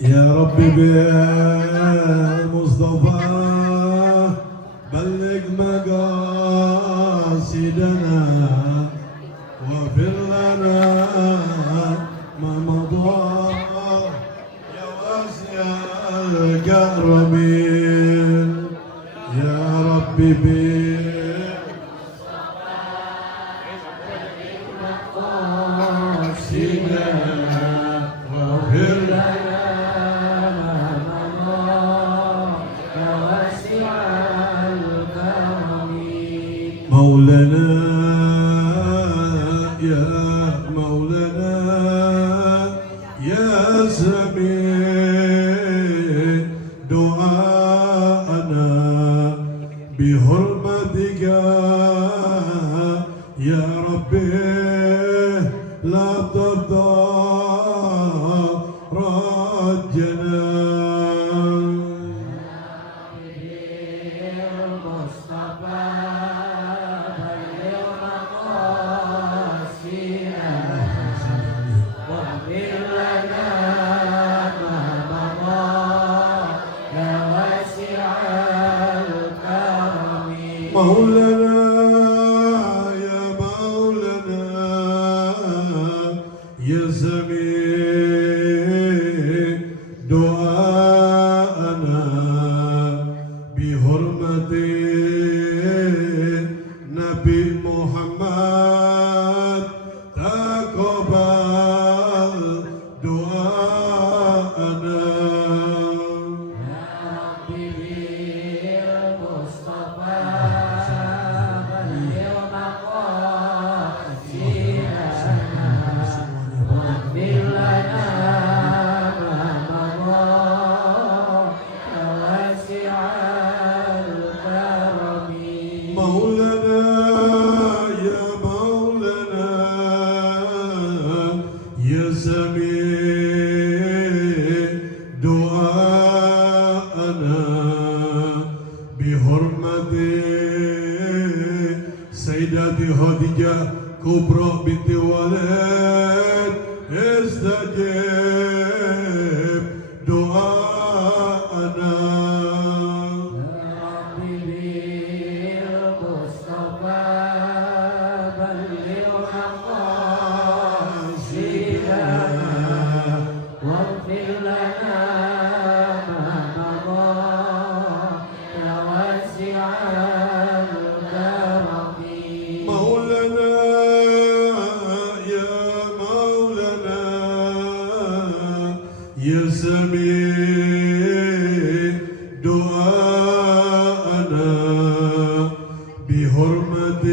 يا ربي بالمصطفى بلغ مقاصدنا واغفر لنا ما مضى يا واسع الكرم يا ربي بالمقاصدنا واغفر لنا مولانا يا مولانا يا سميع دعاءنا بحرمتك يا ربي لا ترضى رجنا مولانا يا مولانا يا سميع دعاءنا بحرمة نبي محمد تقبل دعاءنا مولانا يا مولانا يا سميع دعاءنا بحرمة سيدتي خديجة كبرى بنت ولد استجب دعاءنا مولانا يا مولانا يا سميع دعاءنا بحرمة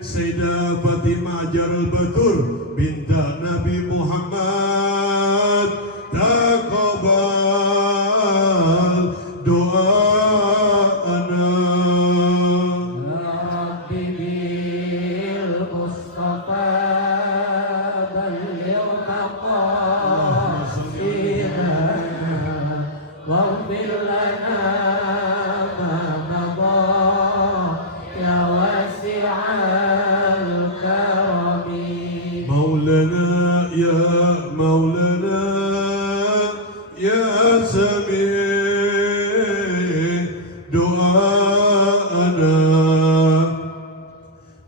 سيدة فاطمة جر البتول بنت نبي محمد تقبل دعاءنا واغفر لنا ما مضى يا واسع الكرم مولانا يا مولانا يا سميع دعاءنا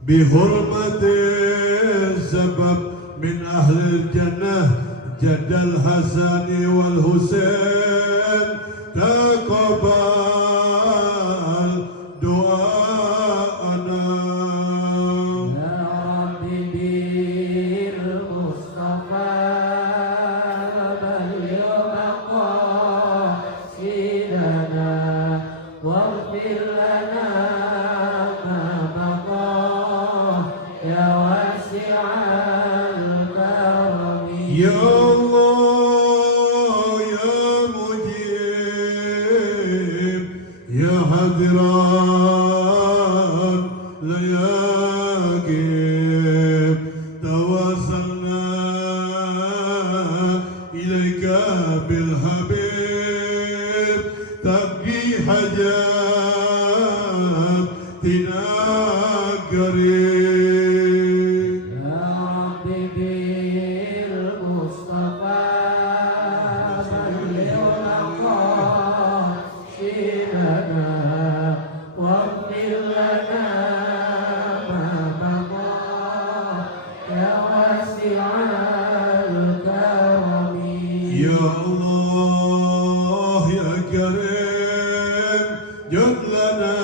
بحرمة السبب من أهل الجنة جد الحسن والحسين تقبل دعاءنا يا رب بالمصطفى بلغ مقاصدنا واغفر لنا ما مضى يا واسع الكرم يا الله يا مجيب يا حضران لا يقيب توصلنا إليك بالحبيب تقضي حاجاتنا قريب يا رب بالمصطفى يا الله يا كريم جد لنا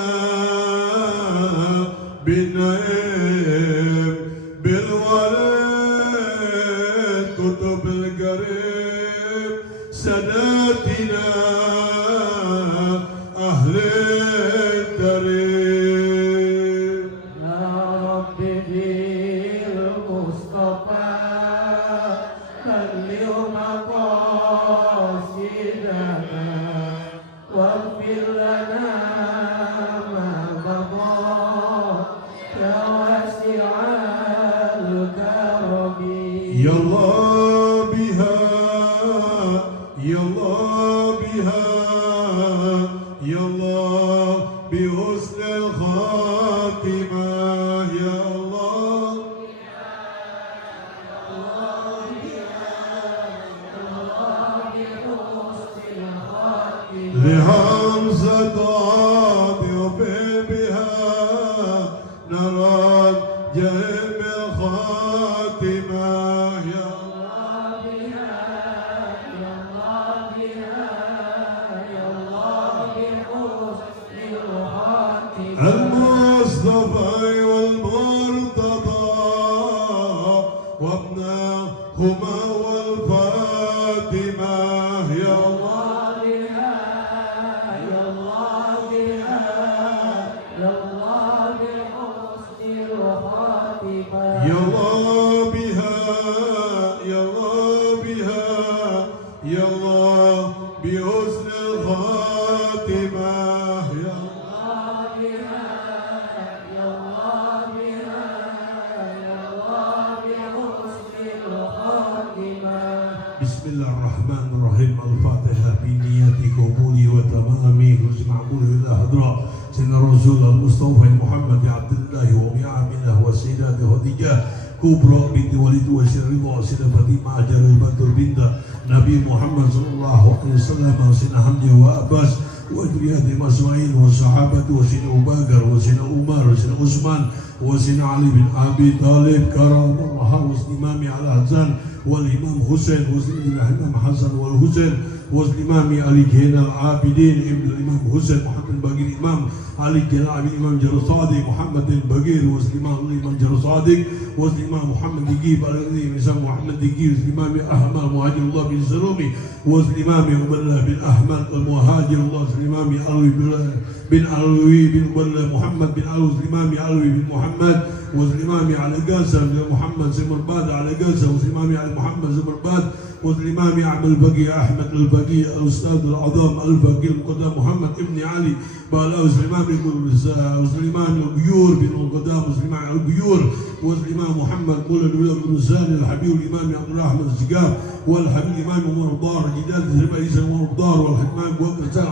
بالنعيم بالولد كتب القريب ساداتنا أهل الدريم يا رب بالمصطفى بلغ مقاصدنا واغفر لنا ما مضى يا واسع الكرم يا الله بها يا الله بها يا الله بحسن الخاتمة يا الله لهمزة ضاد بها نرى جيب الخاتمة يا الله المصطفى والمرتضى وابناهما والفاتمة يا الله يا الله بها يا الله بها يا الله بحسن الخاتمة يا الله بسم الله الرحمن الرحيم الفاتحة بنية قبول وتمام كل معمول إلى حضرة سيدنا الرسول المصطفى محمد عبد الله وبعامله وسيدات خديجة كبرى بنت وليد وسيدة رضا سيدة فاطمة جل بدر بنت نبي محمد صلى الله عليه وسلم وسيدنا حمد وأباس وذرياتهم أجمعين والصحابة وسيدنا أبو بكر وسيدنا عمر وسيدنا عثمان وسيدنا علي بن أبي طالب كرم الله والإمام على حسن والإمام حسين وسيدنا الإمام حسن والحسين والإمام علي زين العابدين ابن الإمام حسين محمد بقير الإمام علي زين العابدين الإمام جر صادق محمد بقير والإمام الإمام جر صادق والإمام محمد دقيب على الإمام محمد دقيب والإمام أحمد مهاجر الله بن سلومي والإمام عمر الله بن أحمد المهاجر الله والإمام علوي بن علوي بن محمد بن علوي والإمام علوي بن محمد والإمام على قاسم محمد زمرباد على قاسم والإمام على محمد زمرباد والإمام أعمل بقي أحمد البقي الأستاذ العظام البقي المقدام محمد ابن علي بالاوز الإمام والإمام الغيور بن القدام والإمام الغيور والإمام محمد مولى الولد بن زاني الحبيب الإمام عبد الرحمن الزقاف والحبيب الإمام عمر الدار جداد رئيس عمر الدار والحمام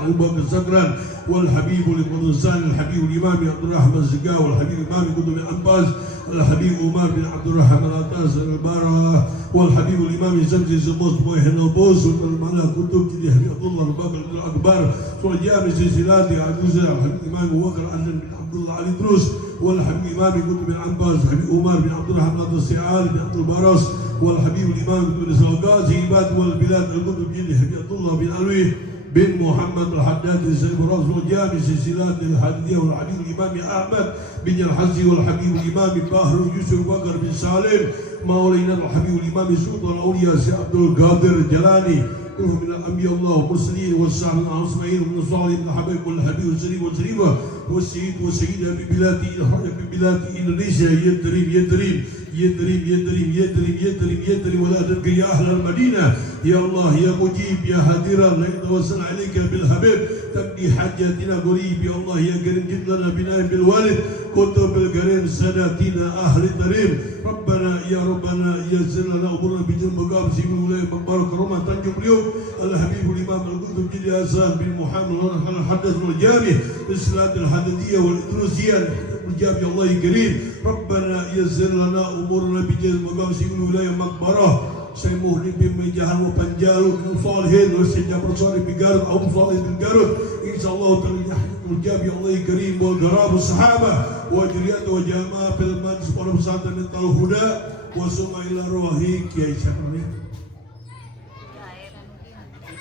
أبو بكر سكران والحبيب الزاني الحبيب الإمام عبد الرحمن الزقاف والحبيب الإمام قدم الأنباز الحبيب عمر بن عبد الرحمن العطاس البارة والحبيب الإمام زمزي زبوس مويحن البوس والمعنى كتب جدي حبيب عبد الله الباقر الأكبر والجامع سلسلاتي عجوزة الحبيب الإمام أبو بكر بن عبد الله علي دروس والحبيب الإمام قدم الأنباز الحبيب عمر بن عبد الرحمن السعال بن عبد البارس والحبيب الإمام بن الغازي عباد والبلاد القدم جدي حبيب عبد الله بن علوي بن محمد الحداد الزيب راس والجامع سلسلات الحديدية والحبيب الإمام أحمد بن الحزي والحبيب الإمام باهر يوسف بكر بن سالم مولانا الحبيب الإمام سلطان الأولياء سي عبد القادر الجلاني كلهم من الأنبياء الله والمرسلين والسعد اسماعيل بن صالح بن حبيب والحبيب والشريف والشريفة والسيد والسيدة ببلاد إندونيسيا يدريم يدريم يدريم يدريم يدريم يدريم يدريم ولا تبقي يا أهل المدينة يا الله يا مجيب يا هادرا نتوسل عليك بالحبيب تبني حاجاتنا قريب يا الله يا كريم جد لنا بناء بالوالد كتب الكريم ساداتنا أهل الدريم ربنا يا ربنا يسر لنا أمورنا بجنب مقام سيد الولاية مبارك رمى تنجم اليوم الحبيب الإمام القدم جدي حسان بن محمد الحدث والجامع الصلاة الحدثية والإدروسية الجامع يا الله الكريم ربنا يسر لنا أمورنا بجنب مقام سيد الولاية مقبرة سيموه نبي من جهل وبنجال من صالحين والسجاب رسول بقارب أو صالح بالقارب إن شاء الله تعالى الجامع يا الله الكريم والقراب الصحابة وجريات وجماعة في المجلس ورمسات من الهدى وسمع إلى رواهيك يا شكرا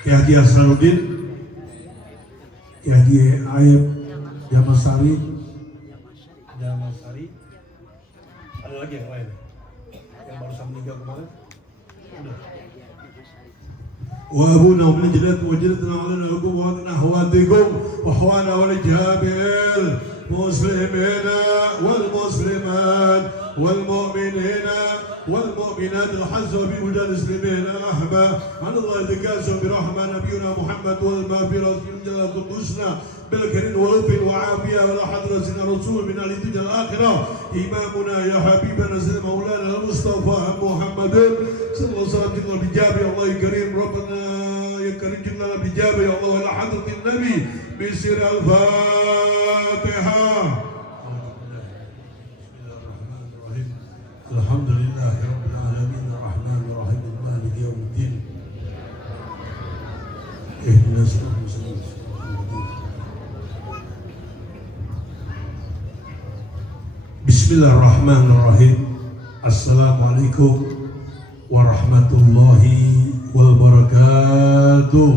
Kiai Haji Asraruddin, Kiai Haji Aib Jamasari, ada lagi yang lain yang barusan meninggal kemarin? Udah. وأبونا ومن جلد وجلدنا على أبواتنا أخواتكم وأخوانا والجابر مسلمين والمسلمات والمؤمنين والمؤمنات الحز بوجود المسلمين رحمة عن الله يتكاسوا برحمة نبينا محمد والمغفرة من جل قدوسنا بالكريم ولطف وعافية ولا حضرة سيدنا رسول من أهل الدنيا الآخرة إمامنا يا حبيبنا سيدنا مولانا المصطفى محمد صلى الله عليه وسلم بجابه الله الكريم ربنا يا كريم جلنا بجابه يا الله ولا حضرة النبي بسر الفاتحة. الحمد لله رب العالمين الرحمن الرحيم مالك يوم الدين اهدنا الصراط المستقيم. Bismillahirrahmanirrahim. Assalamualaikum warahmatullahi wabarakatuh.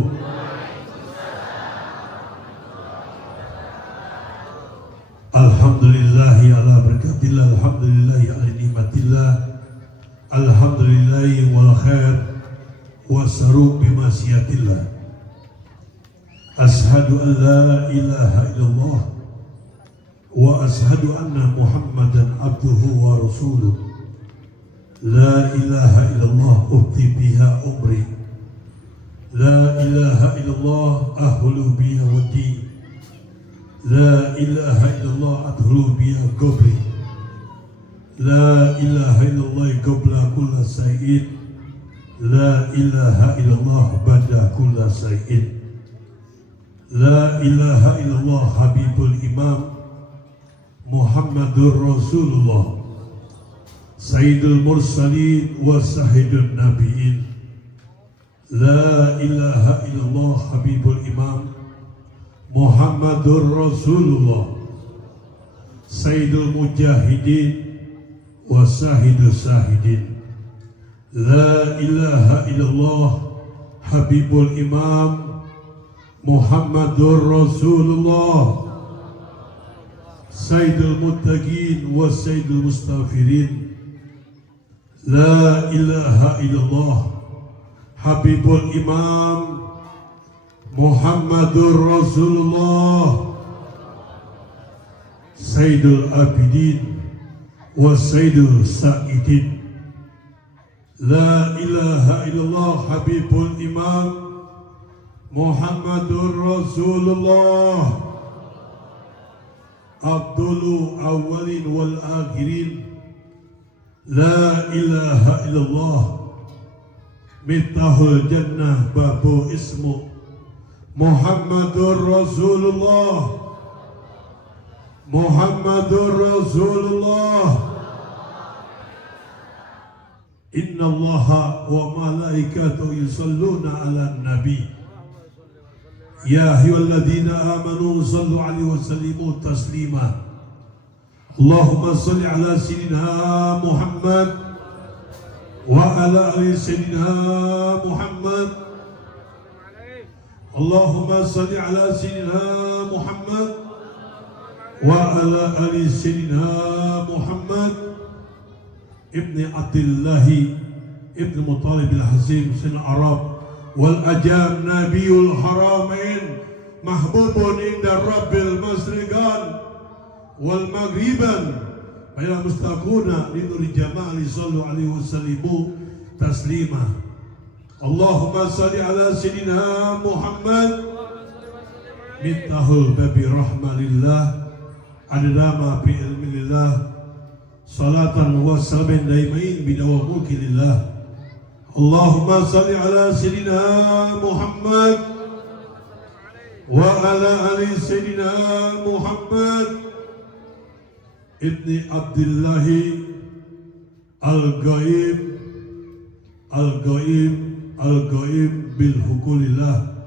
Alhamdulillahi ala berkatillah, alhamdulillahi ala nikmatillah, alhamdulillahi wal khair wasaruq bimasyiatillah. Ashhadu an la ilaha illallah wa ashhadu anna Muhammadan abduhu wa rasuluh. La ilaha illallah ubti biha umri, la ilaha illallah ahlu biha wadi, la ilaha illallah adhulu biha qabri, la ilaha illallah qabla kulla sayin, la ilaha illallah ba'da kulla sayin, la ilaha illallah habibul imam Muhammadur Rasulullah Sayyidul Mursalin wa Sahidun Nabiin. La ilaha illallah Habibul Imam Muhammadur Rasulullah Sayyidul Mujahidin wa Sahidus Sahidin. La ilaha illallah Habibul Imam Muhammadur Rasulullah Sayyidul Muttaqin wa Sayyidul Mustaghfirin. La ilaha illallah Habibul Imam Muhammadur Rasulullah Sayyidul Abidin wa Sayyidul Sa'idin. La ilaha illallah Habibul Imam Muhammadur Rasulullah Abdul awwalin wal akhirin. La ilaha illallah Miftahul jannah babu ismu Muhammadur Rasulullah Muhammadur Rasulullah. Inna allaha wa malaikatahu yusalluna ala nabi. Ya ayyuhalladzina amanu sallu alaihi wa sallimu taslima. Allahumma salli ala sayyidina Muhammad wa ala ali sayyidina Muhammad. Allahumma salli ala sayyidina Muhammad wa ala ali sayyidina Muhammad. Ibni Abdullah Ibn Muttalib al-Hazim sin Arab wal ajam nabiyul haramain mahbubun inda rabbil masriqan wal maghriban bayna mustaquna linuri jamali sallu alaihi wasallimu taslima. Allahumma salli ala sayyidina Muhammad miftahul babi rahmanillah adama bi ilmillah salatan wa salamin daimain bidawa mulki lillah. Allahumma salli ala sayyidina Muhammad wa ala ali sayyidina Muhammad ibni Abdullah al-Ghaib al-Ghaib bil hukulillah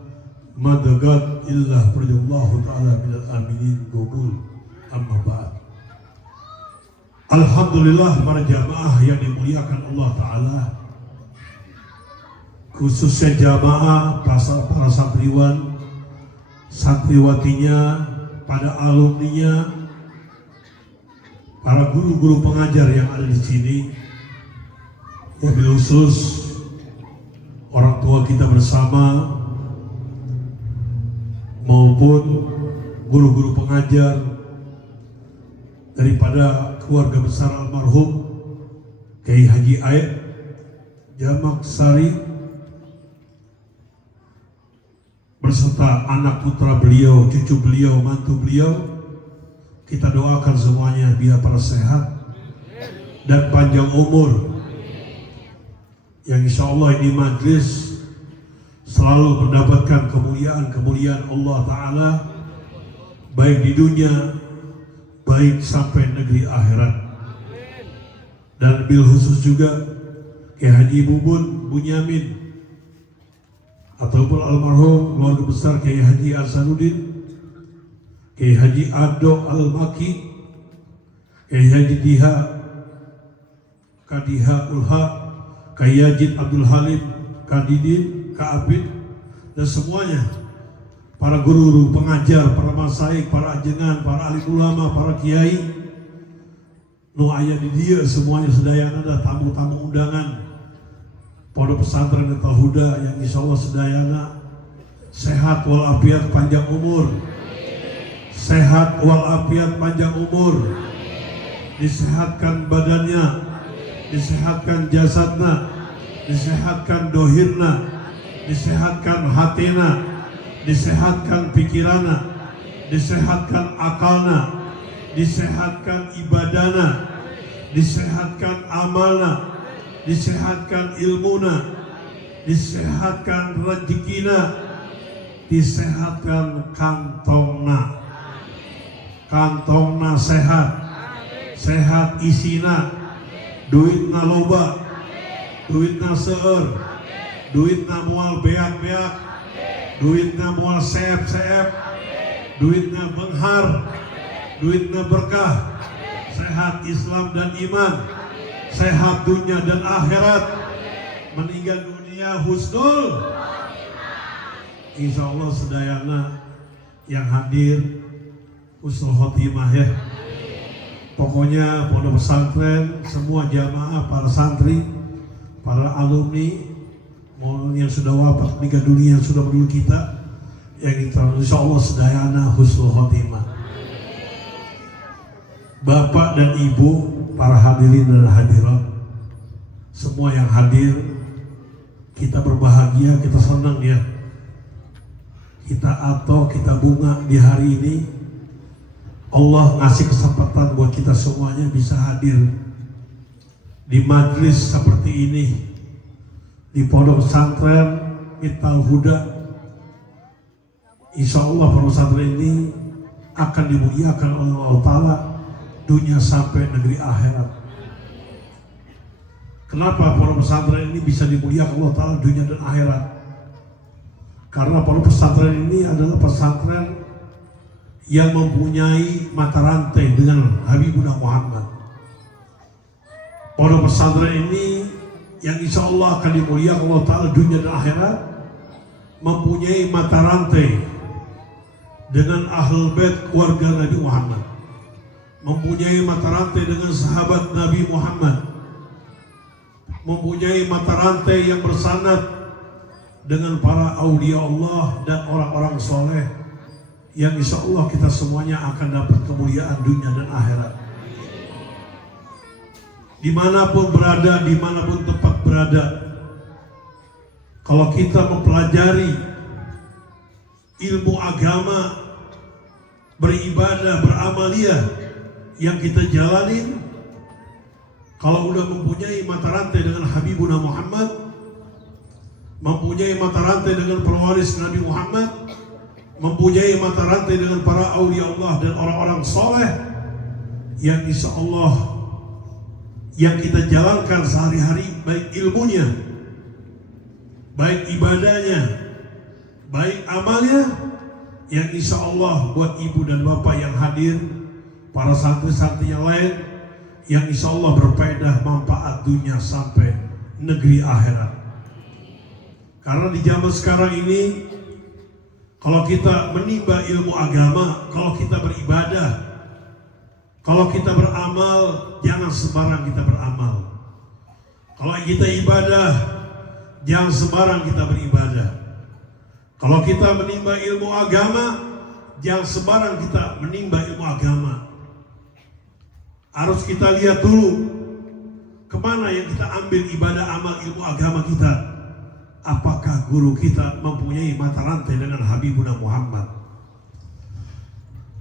madagat illah radhiyallahu ta'ala minal aminin qabul. Amma ba'd. Alhamdulillah para jamaah yang dimuliakan Allah Ta'ala. khususnya jamaah, para santriwan, santriwatinya, pada alumninya, para guru-guru pengajar yang ada di sini, wabil khusus orang tua kita bersama maupun guru-guru pengajar daripada keluarga besar almarhum Kiai Haji Aib Jamak Sari beserta anak putra beliau, cucu beliau, mantu beliau. Kita doakan semuanya biar pada sehat dan panjang umur, yang insya Allah ini majlis selalu mendapatkan kemuliaan Allah Ta'ala, baik di dunia, baik sampai negeri akhirat. Dan bil khusus juga Kiai Haji Bubun Bunyamin ataupun almarhum keluarga besar Kiai Haji Hasanuddin, Kiai Haji Ado Al-Maki, Kiai Haji Diha Kadiha Ulha, Kiai Haji Abdul Halim Kadidin Kaabid, dan semuanya para guru pengajar, para masaik, para ajengan, para ahli ulama, para kiai nu aya di dia semuanya sedayana ada tamu-tamu undangan pondok pesantren Darul Huda yang insya Allah sedayana sehat walafiat panjang umur, sehat walafiat panjang umur, disehatkan badannya, disehatkan jasadnya, disehatkan dohirna, disehatkan hatina, disehatkan pikiranna, disehatkan akalna, disehatkan ibadana, disehatkan amalna, disehatkan ilmuna, disehatkan rezekina, disehatkan kantongna sehat, sehat isina, duitna loba, duitna seueur, duitna moal beak-beak, duitna moal seep-seep, duitna benghar, duitna berkah, sehat Islam dan iman, sehat dunia dan akhirat, meninggal dunia husnul. Insya Allah sedayana yang hadir husnul khotimah ya. Pokoknya pondok pesantren, semua jamaah, para santri, para alumni, mohon yang sudah wafat meninggal dunia yang sudah berdulu kita, yang insya Allah sedayana husnul khotimah. Bapak dan Ibu, para hadirin dan hadirat, semua yang hadir, kita berbahagia, kita senang ya. Kita atau kita bunga di hari ini. Allah ngasih kesempatan buat kita semuanya bisa hadir di majlis seperti ini, di pondok pesantren Darul Huda. Insya Allah pondok pesantren ini akan dimuliakan oleh Allah Ta'ala dunia sampai negeri akhirat. Kenapa pondok pesantren ini bisa dimuliakan Allah Ta'ala dunia dan akhirat? Karena pondok pesantren ini adalah pesantren yang mempunyai mata rantai dengan Habibuna Muhammad. Pondok pesantren ini yang insya Allah akan dimuliakan Allah Ta'ala dunia dan akhirat, mempunyai mata rantai dengan Ahlul Bait keluarga Nabi Muhammad, mempunyai mata rantai dengan sahabat Nabi Muhammad, mempunyai mata rantai yang bersanad dengan para aulia Allah dan orang-orang soleh yang insya Allah kita semuanya akan dapat kemuliaan dunia dan akhirat. Dimanapun berada, dimanapun tempat berada, kalau kita mempelajari ilmu agama, beribadah, beramaliyah yang kita jalanin, kalau udah mempunyai mata rantai dengan Habibuna Muhammad, mempunyai mata rantai dengan pewaris Nabi Muhammad, mempunyai mata rantai dengan para aulia Allah dan orang-orang soleh yang insya Allah yang kita jalankan sehari-hari, baik ilmunya, baik ibadahnya, baik amalnya, yang insya Allah buat ibu dan bapak yang hadir, para santri-santri yang lain, yang insya Allah berfaedah manfaat dunia sampai negeri akhirat. Karena di zaman sekarang ini, kalau kita menimba ilmu agama, kalau kita beribadah, kalau kita beramal, jangan sembarang kita beramal. Kalau kita ibadah, jangan sembarang kita beribadah. Kalau kita menimba ilmu agama, jangan sembarang kita menimba ilmu agama. Harus kita lihat dulu kemana yang kita ambil ibadah amal ilmu agama kita. Apakah guru kita mempunyai mata rantai dengan Habibuna Muhammad?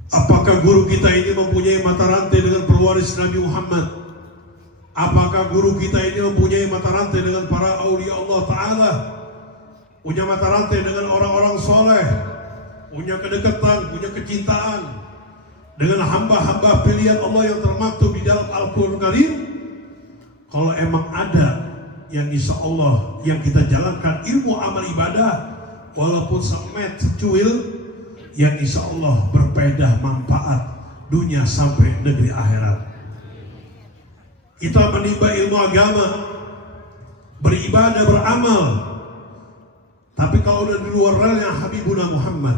Apakah guru kita ini mempunyai mata rantai dengan pewaris Nabi Muhammad? Apakah guru kita ini mempunyai mata rantai dengan para aulia Allah Ta'ala? Punya mata rantai dengan orang-orang soleh, punya kedekatan, punya kecintaan dengan hamba-hamba pilihan Allah yang termaktub di dalam Al-Quran Karim? Kalau emang ada yang insya Allah yang kita jalankan ilmu amal ibadah, walaupun semet secuil, yang insya Allah berfaedah manfaat dunia sampai negeri akhirat. Kita menimba ilmu agama, beribadah, beramal, tapi kalau udah di luar relnya Habibuna Muhammad,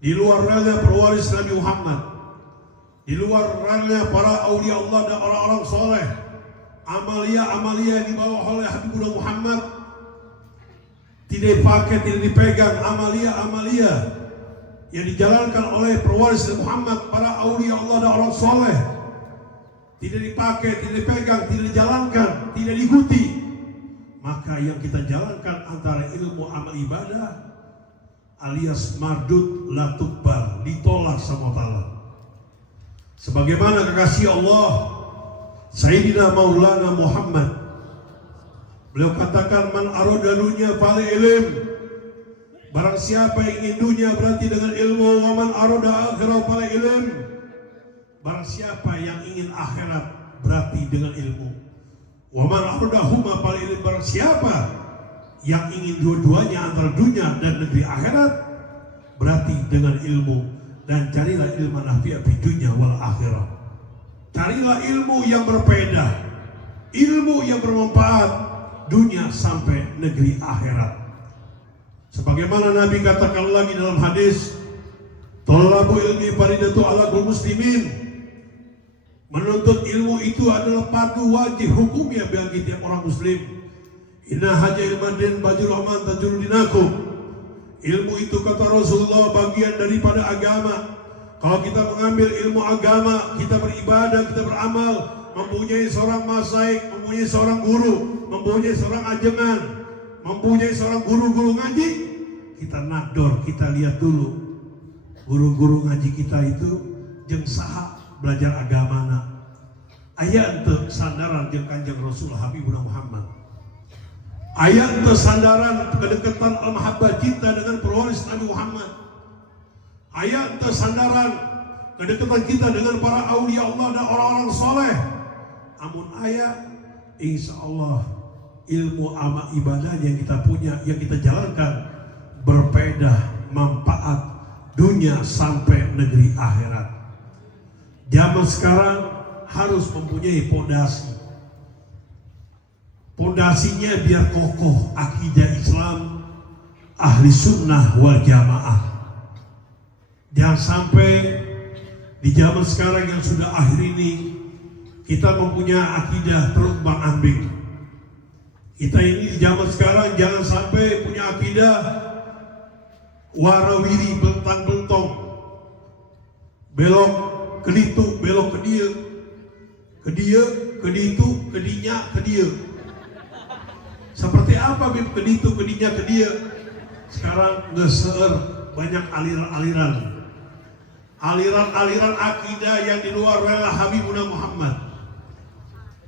di luar relnya pewaris Nabi Muhammad, di luar relnya para aulia Allah dan orang-orang soleh, amalia-amalia yang dibawa oleh Habibuna Muhammad tidak dipakai, tidak dipegang, amalia-amalia yang dijalankan oleh pewaris Nabi Muhammad, para aulia Allah dan orang soleh, tidak dipakai, tidak dipegang, tidak dijalankan, tidak diikuti, maka yang kita jalankan antara ilmu amal ibadah alias mardud la tuqbal, ditolak sama Allah. Sebagaimana kekasih Allah Sayyidina Maulana Muhammad, beliau katakan, man aroda dunya fal ilm, barang siapa yang ingin dunia berarti dengan ilmu, wa man aroda akhirah fal ilm, barang siapa yang ingin akhirat berarti dengan ilmu, wa man aroda huma fal ilm, barang siapa yang ingin dua-duanya antara dunia dan negeri akhirat berarti dengan ilmu. Dan carilah ilmu nafi'a fi dunya wal akhirah. Carilah ilmu yang berfaedah, ilmu yang bermanfaat dunia sampai negeri akhirat. Sebagaimana Nabi katakan lagi dalam hadis, thalabu ilmi faridatu ala kulli muslimin. Menuntut ilmu itu adalah fardu wajib hukumnya bagi tiap orang muslim. Inna haja ilmadin bajul aman tajul dinakum. Ilmu itu kata Rasulullah bagian daripada agama. Kalau kita mengambil ilmu agama, kita beribadah, kita beramal, mempunyai seorang masyayikh, mempunyai seorang guru, mempunyai seorang ajengan, mempunyai seorang guru-guru ngaji, kita nador, kita lihat dulu guru-guru ngaji kita itu jeung saha belajar agama. Aya teu sandaran jeung Kanjeng Rasul Habibuna Muhammad. Aya teu sandaran kedekatan al-mahabbah cinta dengan pewaris Nabi Muhammad. Ayat tersandaran kedekatan kita dengan para aulia Allah dan orang-orang soleh. Amun ayat, insya Allah ilmu amal ibadah yang kita punya, yang kita jalankan berfaedah manfaat dunia sampai negeri akhirat. Zaman sekarang harus mempunyai pondasi. Pondasinya biar kokoh, akidah Islam, ahli sunnah wal jamaah. Jangan sampai di zaman sekarang yang sudah akhir ini kita mempunyai akidah terombang ambing. Kita ini di zaman sekarang jangan sampai punya akidah warawiri, bentang-bentong, belok ke ditu, belok ke dia, ke ditu, ke dinya, ke dia. Seperti apa ke ditu, ke dinya, ke dia? Sekarang ngeser banyak aliran-aliran. Aliran-aliran akidah yang di luar rela Habibuna Muhammad,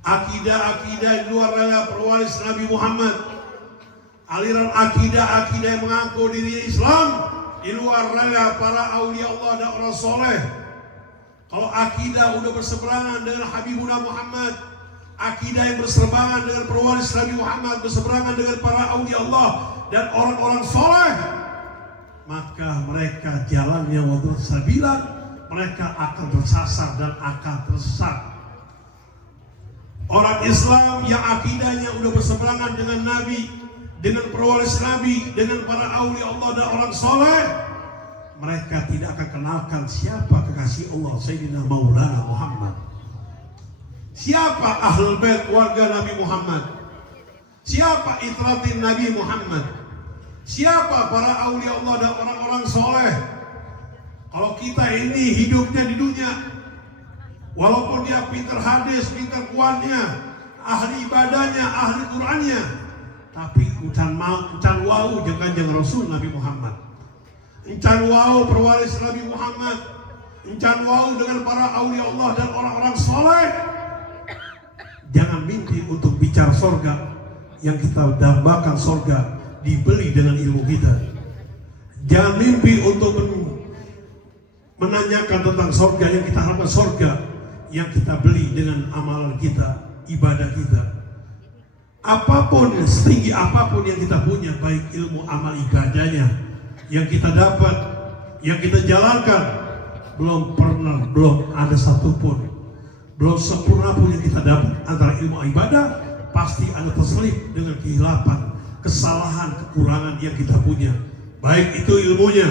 akidah-akidah di luar rela pewaris Nabi Muhammad, aliran akidah-akidah yang mengaku diri Islam di luar rela para aulia Allah dan orang soleh. Kalau akidah udah berseberangan dengan Habibuna Muhammad, akidah yang berseberangan dengan pewaris Nabi Muhammad, berseberangan dengan para aulia Allah dan orang-orang soleh, maka mereka jalannya wadul sabila, mereka akan tersasar dan akan tersesat. Orang Islam yang akidahnya udah berseberangan dengan Nabi, dengan pewaris Nabi, dengan para aulia Allah dan orang soleh, mereka tidak akan kenalkan siapa kekasih Allah Sayyidina Maulana Muhammad. Siapa Ahlul Bait keluarga Nabi Muhammad? Siapa itratin Nabi Muhammad? Siapa para aulia Allah dan orang-orang soleh? Kalau kita ini hidupnya di dunia, walaupun dia pintar hadis, pintar kuannya, ahli ibadahnya, ahli Qur'annya, tapi encan wau jeung Rasul Nabi Muhammad, encan wau perwaris Nabi Muhammad, encan wau dengan para aulia Allah dan orang-orang soleh. Jangan mimpi untuk bicara sorga, yang kita dambakan sorga dibeli dengan ilmu kita. Jangan mimpi untuk menanyakan tentang sorga, yang kita harapkan sorga yang kita beli dengan amalan kita, ibadah kita. Apapun, setinggi apapun yang kita punya, baik ilmu amal ibadahnya yang kita dapat, yang kita jalankan, belum ada satupun, belum sempurna pun yang kita dapat antara ilmu ibadah, pasti ada terselip dengan kehilapan, kesalahan, kekurangan yang kita punya. Baik itu ilmunya,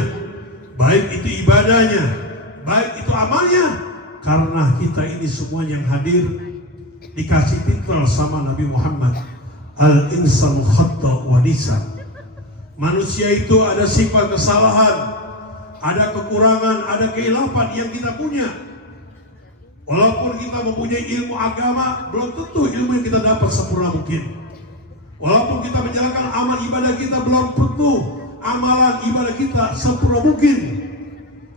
baik itu ibadahnya, baik itu amalnya. Karena kita ini semua yang hadir dikasih titral sama Nabi Muhammad, al-insanu khata' wa nisa. Manusia itu ada sifat kesalahan, ada kekurangan, ada kehilapan yang kita punya. Walaupun kita mempunyai ilmu agama, belum tentu ilmu yang kita dapat sempurna mungkin. Walaupun kita menjalankan amal ibadah kita, belum tentu amalan ibadah kita sempurna mungkin.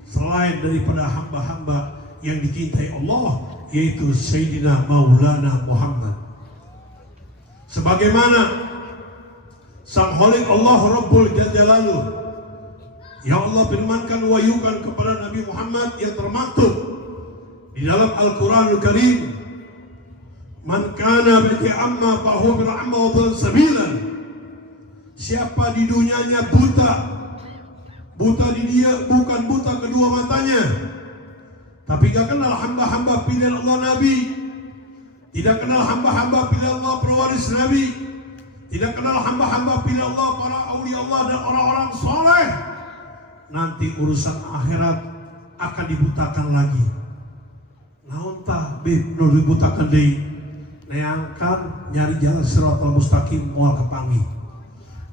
Selain daripada hamba-hamba yang dicintai Allah, yaitu Sayyidina Maulana Muhammad. Sebagaimana Sang Khalik Allah Rabbul Jalaluh, ya Allah firmankan wahyukan kepada Nabi Muhammad yang termaktub di dalam Al-Quranul Karim, man kana bihi amma fahuwa bir'amma wa dhal sabilan. Siapa di dunianya buta di dia bukan buta kedua matanya, tapi gak kenal hamba-hamba pilihan Allah Nabi, tidak kenal hamba-hamba pilihan Allah pewaris Nabi, tidak kenal hamba-hamba pilihan Allah para aulia Allah dan orang-orang soleh, nanti urusan akhirat akan dibutakan lagi. Naon tah bib nu dibutakan deui, neangkan nyari jalan siratal mustaqim moal kepanggih,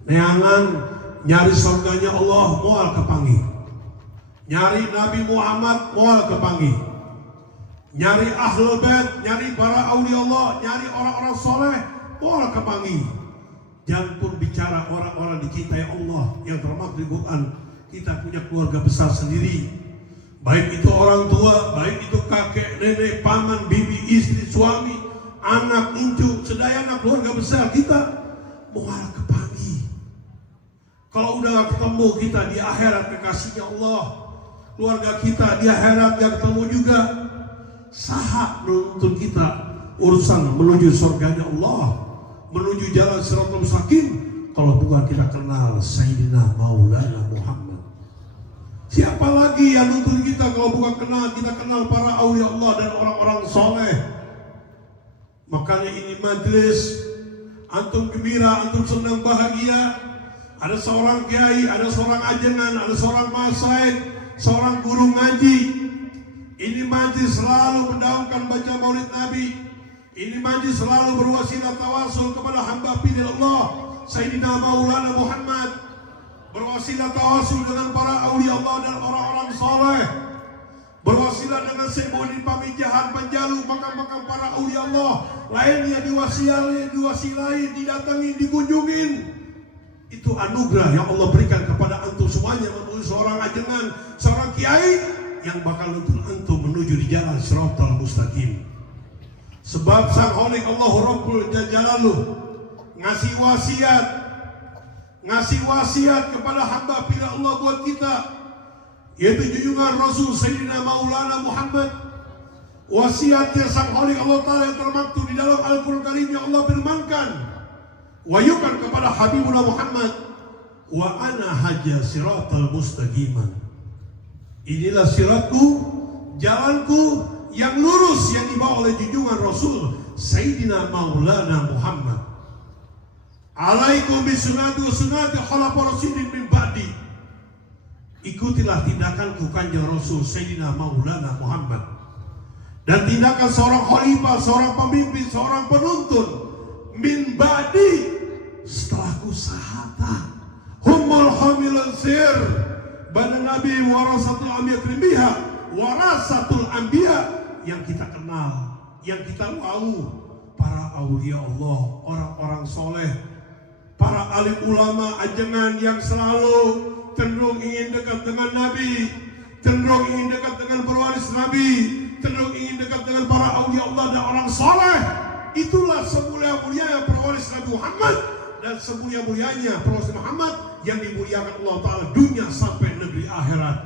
neangan nyari surganya Allah moal kepanggih, nyari Nabi Muhammad moal kepanggih, nyari Ahlul Bait, nyari para aulia Allah, nyari orang-orang soleh moal kepanggih. Jangan pun bicara orang-orang dicintai Allah yang termaktub di Quran. Kita punya keluarga besar sendiri, baik itu orang tua, baik itu kakek, nenek, paman, bibi, istri, suami, anak, incu, sedayana keluarga besar kita moal kepanggih. Kalau udah gak ketemu kita di akhirat kekasihnya Allah, keluarga kita di akhirat gak ketemu juga, saha menuntun kita urusan menuju surganya Allah, menuju jalan siratal mustaqim, kalau bukan kita kenal Sayyidina Maulana Muhammad. Siapa lagi yang nuntun kita kalau bukan kita kenal para aulia Allah dan orang-orang soleh. Makanya ini majlis, antum gembira, antum senang bahagia. Ada seorang kiai, ada seorang ajengan, ada seorang masyayikh, seorang guru ngaji. Ini majlis selalu mendaungkan baca maulid Nabi. Ini majlis selalu berwasilah tawasul kepada hamba pilihan Allah Sayyidina Maulana Muhammad, berwasilah tawasul dengan para aulia Allah dan orang-orang soleh, berwasilah dengan Syekh Muhyiddin Pamijahan Panjalu, makam-makam para aulia Allah lainnya diwasilahi, didatangi, dikunjungin. Itu anugerah yang Allah berikan kepada antum semuanya, menuju seorang ajengan, seorang kiai yang bakal nuntun antum menuju di jalan siratal mustaqim. Sebab Sang Khalik Allah Rabbul Jalaluh ngasih wasiat kepada hamba pilihan Allah buat kita, yaitu junjungan Rasul Sayyidina Maulana Muhammad. Wasiatnya Sang Khalik Allah Ta'ala yang termaktub di dalam Al-Quran Karim yang Allah firmankan, wahyukan kepada Habibullah Muhammad, wa ana haja siratal mustaqiman. Inilah siratku, jalanku yang lurus yang dibawa oleh junjungan Rasul Sayyidina Maulana Muhammad. Alaikum bisunati wa sunati khulafa'ir rasyidin min ba'di. Ikutilah tindakanku kanjeng Rasul Sayyidina Maulana Muhammad, dan tindakan seorang khalifah, seorang pemimpin, seorang penuntun min ba'di, setelahku sahata. Humul hamilun sir, bana nabi warasatul anbiya krimiha, warasatul anbiya, yang kita kenal, yang kita tahu, para aulia Allah, orang-orang soleh, para alim ulama ajengan yang selalu cenderung ingin dekat dengan Nabi, cenderung ingin dekat dengan pewaris Nabi, cenderung ingin dekat dengan para aulia Allah dan orang soleh. Itulah semulia-mulianya pewaris Nabi Muhammad, dan semulia-mulianya pewaris Muhammad yang dimuliakan Allah Ta'ala dunia sampai negeri akhirat.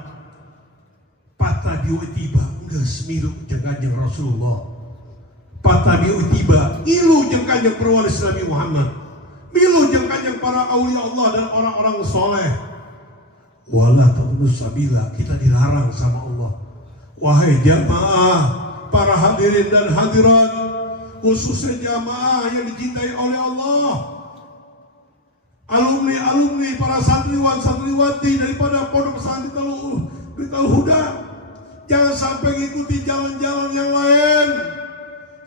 Patabiu tiba enggak semilu jeung kanjeng Rasulullah, patabiu tiba ilu jeung kanjeng pewaris Nabi Muhammad, milu jeung kanjeng para aulia Allah dan orang-orang soleh. Wala taqulus sabila, kita dilarang sama Allah. Wahai jamaah, para hadirin dan hadirat, khususnya jamaah yang dicintai oleh Allah, alumni-alumni, para santriwan santriwati daripada pondok pesantren Miftahul Huda, jangan sampai mengikuti jalan-jalan yang lain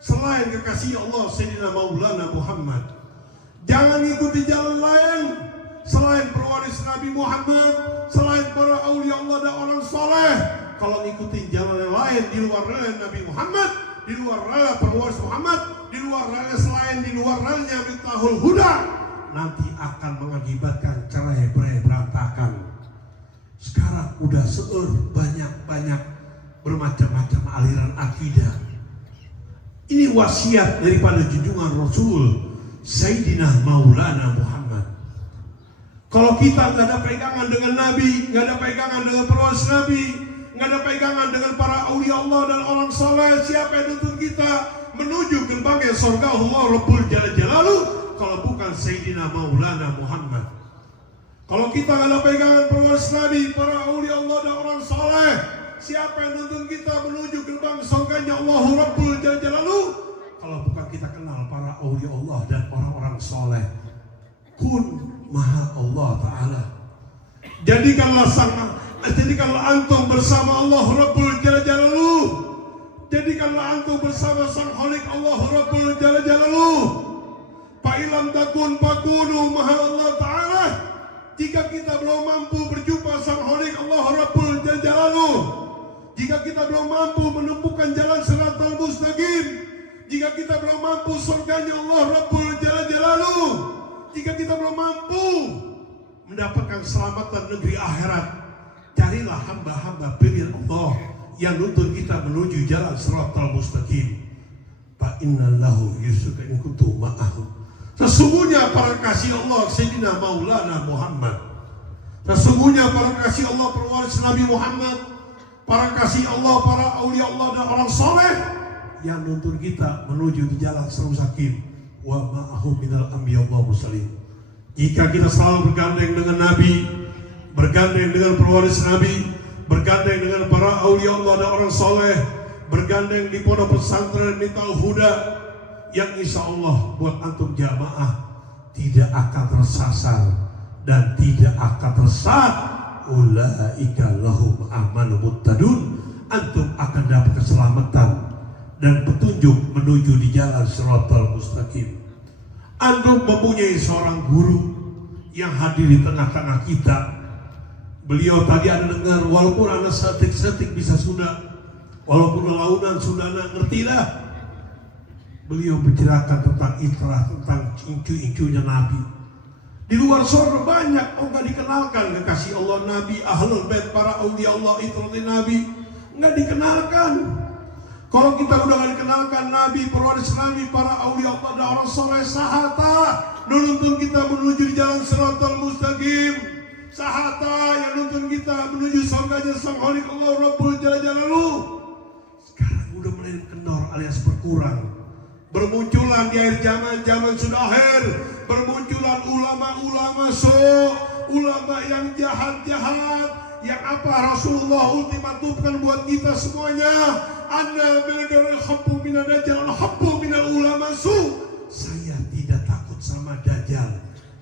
selain kekasih Allah Sayyidina Maulana Muhammad. Jangan ikuti jalan lain selain pewaris Nabi Muhammad, selain para aulia Allah dan orang soleh. Kalau ngikutin jalan yang lain di luar rel Nabi Muhammad, di luar rel pewaris Muhammad, di luar rel selain di luar relnya Miftahul Huda, nanti akan mengakibatkan cerai-berai berantakan. Sekarang udah banyak bermacam-macam aliran akidah. Ini wasiat daripada junjungan Rasul Sayyidina Maulana Muhammad. Kalau kita nggak ada pegangan dengan Nabi, nggak ada pegangan dengan pewaris Nabi, nggak ada pegangan dengan para aulia Allah dan orang soleh, siapa yang nuntun kita menuju gerbangnya surga Allah Rabbul Jalal Jalaluh kalau bukan Sayyidina Maulana Muhammad? Kalau kita nggak ada pegangan pewaris Nabi, para aulia Allah dan orang soleh, siapa yang nuntun kita menuju gerbang surganya Allah Rabbul Jalal Jalaluh kalau bukan kita kenal para aulia Allah dan orang-orang soleh? Kun Maha Allah Ta'ala. Jadikanlah antum bersama Allah Rabbul Jalal Jalaluh. Jadikanlah antum bersama sang Khalik Allah Rabbul Jalal Jalaluh. Fa'ilam takun fakunu Maha Allah Ta'ala. Jika kita belum mampu berjumpa sang Khalik Allah Rabbul Jalal Jalaluh, jika kita belum mampu menemukan jalan Shiratal Mustaqim, jika kita belum mampu surganya Allah Rabbul Jalal Jalaluh, jika kita belum mampu mendapatkan keselamatan negeri akhirat, carilah hamba-hamba pilihan Allah yang nuntun kita menuju jalan Shiratal Mustaqim. Fa innallahu yusuka in kuntum ma'ahum. Sesungguhnya para kasih Allah Sayyidina Maulana Muhammad, sesungguhnya para kasih Allah pewaris Nabi Muhammad, para kasih Allah, para aulia Allah dan orang soleh yang nuntun kita menuju di jalan Shiratal Mustaqim. Wa ma'ahum minal anbiya wa mursalin. Jika kita selalu bergandeng dengan Nabi, bergandeng dengan pewaris Nabi, bergandeng dengan para aulia Allah dan orang soleh, bergandeng di pondok pesantren Miftahul Huda, yang insya Allah buat antum jamaah tidak akan tersasar dan tidak akan tersesat. Ulaika lahum amanu muttadun, antum akan dapat keselamatan dan petunjuk menuju di jalan Shiratal Mustaqim. Antum mempunyai seorang guru yang hadir di tengah-tengah kita. Beliau tadi ada dengar, walaupun ada setik-setik bisa sudah, walaupun launan sudah ngertilah. Beliau berceritakan tentang ikrah, tentang incu-incunya Nabi. Di luar surga banyak nggak dikenalkan kekasih Allah Nabi, ahlul bait, para aulia Allah, itratin Nabi, nggak dikenalkan. Kalau kita udah nggak dikenalkan Nabi, pewaris Nabi, para aulia Allah dan orang soleh, sahata nuntun kita menuju di jalan Shiratal Mustaqim, sahata yang nuntun kita menuju surganya sang Khalik Allah Rabbul Jalal Jalaluh. Sekarang udah mulai kendor alias berkurang. Bermunculan di akhir zaman sudah akhir, bermunculan ulama-ulama ulama yang jahat-jahat, yang apa Rasulullah ultimatumkan buat kita semuanya, anna bilgaril habbu minad dajjal habbu minal ulama su. Saya tidak takut sama dajjal,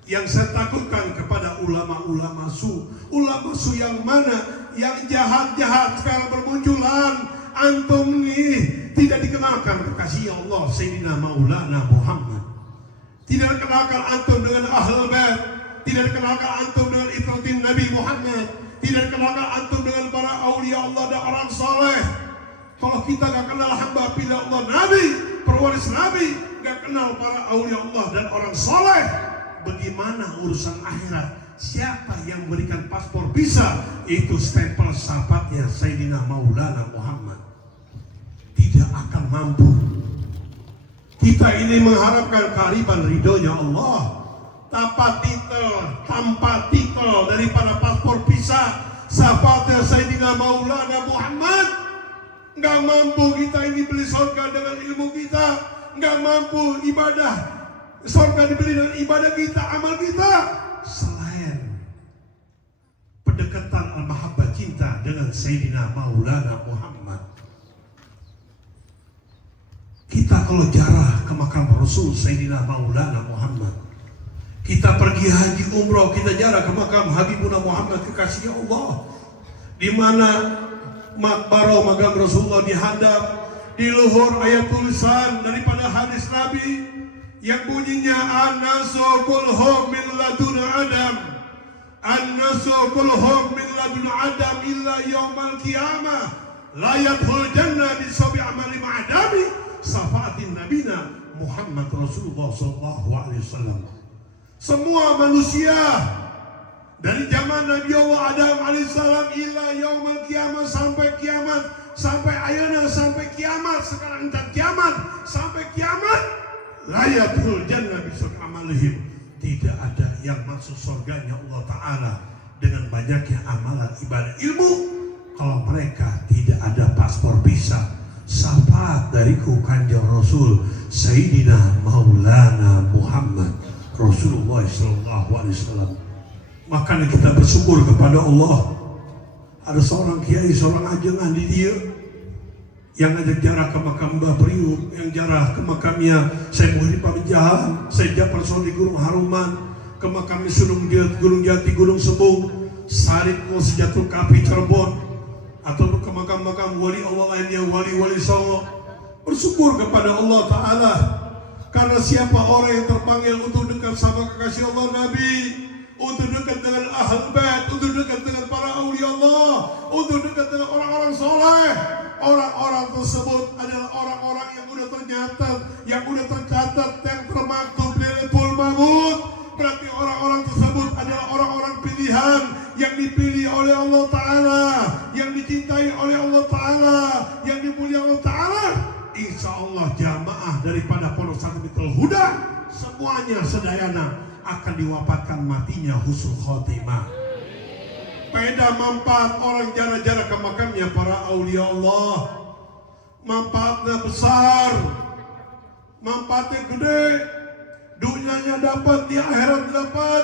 Yang saya takutkan kepada ulama-ulama su. Ulama su yang mana? Yang jahat-jahat sekarang bermunculan. Antum nih tidak dikenalkan kekasih Allah Sayyidina Maulana Muhammad. Tidak dikenalkan antum dengan Ahlul Bait. Tidak dikenalkan antum dengan itratin Nabi Muhammad. Tidak dikenalkan antum dengan para aulia Allah dan orang saleh. Kalau kita gak kenal hamba pilih Allah Nabi, pewaris Nabi, gak kenal para aulia Allah dan orang saleh, bagaimana urusan akhirat? Siapa yang memberikan paspor visa? Itu stempel sahabatnya Sayyidina Maulana Muhammad. Tidak akan mampu. Kita ini mengharapkan kearifan ridhonya Allah. Tanpa titel daripada paspor visa sahabatnya Sayyidina Maulana Muhammad, nggak mampu kita ini beli surga dengan ilmu kita, nggak mampu ibadah surga dibeli dengan ibadah kita, amal kita. Selain pendekatan al-mahabbah cinta dengan Sayyidina Maulana Muhammad, kita kalau jarah ke makam Rasul Sayyidina Maulana Muhammad, kita pergi haji umroh, kita jarah ke makam Habibuna Muhammad kekasihnya Allah, di mana makbaro makam Rasulullah dihadap, di luhur ayat tulisan daripada hadis Nabi yang bunyinya an-nasu kulhum min ladun Adam, an-nasu kulhum min ladun Adam illa yaumal qiyamah la yadkhul jannah bi sabi amali ma'adami safaatin nabina Muhammad Rasulullah sallallahu alaihi wasallam. Semua manusia dari zaman Nabi Allah Adam alaihissalam ila yaumal kiamat, sampai kiamat, sampai ayana, sampai kiamat, sekarang dan kiamat, sampai kiamat, layatul jannah bisur amalihim. Tidak ada yang masuk surganya Allah Ta'ala dengan banyaknya amalan ibadah ilmu kalau mereka tidak ada paspor visa syafaat dariku kanjeng Rasul Sayyidina Maulana Muhammad Rasulullah sallallahu alaihi wasallam. Makanya kita bersyukur kepada Allah. Ada seorang kiai, seorang ajengan di dia yang ngajak jarah ke makam Mbah Priuk, yang jarah ke makamnya Syekh Muhyiddin Pamijahan, Syekh Jafar Sodi Gunung Haruman, ke makamnya Gunung Jati, Gunung Sebung, Sarip Sejatul Kapi Cirebon, atau ke makam-makam wali Allah lainnya, wali-wali Solo. Bersyukur kepada Allah Ta'ala, karena siapa orang yang terpanggil untuk dekat sama kekasih Allah Nabi, untuk dekat dengan Ahlul Bait, untuk dekat dengan para aulia Allah, untuk dekat dengan orang-orang soleh, orang-orang tersebut adalah orang-orang yang sudah tercatat, yang termaktub di Lailul Mahfuz. Berarti orang-orang tersebut adalah orang-orang pilihan yang dipilih oleh Allah Ta'ala, yang dicintai oleh Allah Ta'ala, yang dimuliakan Allah Ta'ala. Insya Allah jamaah daripada Pondok Pesantren Huda semuanya sedayana akan diwafatkan matinya husnul khotimah. Beda manfaat orang jarah-jarah ke makamnya para aulia Allah, manfaatnya besar, manfaatnya gede, dunianya dapat, di akhirat dapat.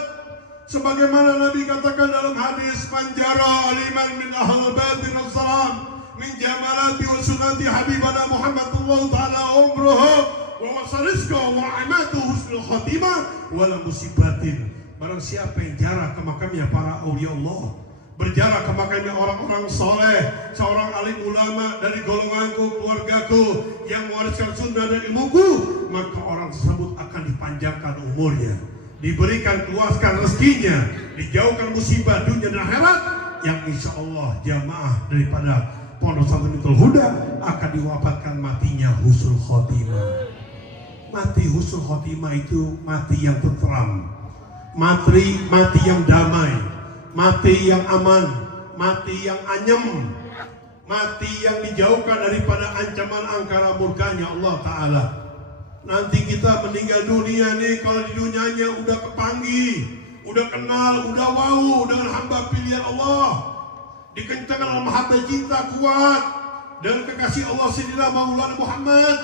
Sebagaimana Nabi katakan dalam hadis, manjara aliman min ahlul batin wassalam min jamalati wa sunati habibana Muhammadullah ta'ala umruhu wa wasarizqa wa amatu husnul khatimah wala musibatin. Barang siapa yang jarah ke makamnya para aulia Allah, berjarah ke makamnya orang-orang soleh, seorang alim ulama dari golonganku, keluargaku yang mewariskan sunnah dan ilmuku, maka orang tersebut akan dipanjangkan umurnya, diberikan luaskan rezekinya, dijauhkan musibah dunia dan akhirat, yang insya Allah jamaah daripada Pondok Pesantren Huda akan diwafatkan matinya husnul khotimah. Mati husnul khotimah itu mati yang tenteram, mati yang damai, mati yang aman, mati yang anyem, mati yang dijauhkan daripada ancaman angkara murkanya Allah Ta'ala. Nanti kita meninggal dunia nih, kalau di dunianya udah kepanggih, udah kenal, udah wow dengan hamba pilihan Allah, dikencangkan al-mahabbah cinta kuat dengan kekasih Allah Sayyidina Maulana Muhammad,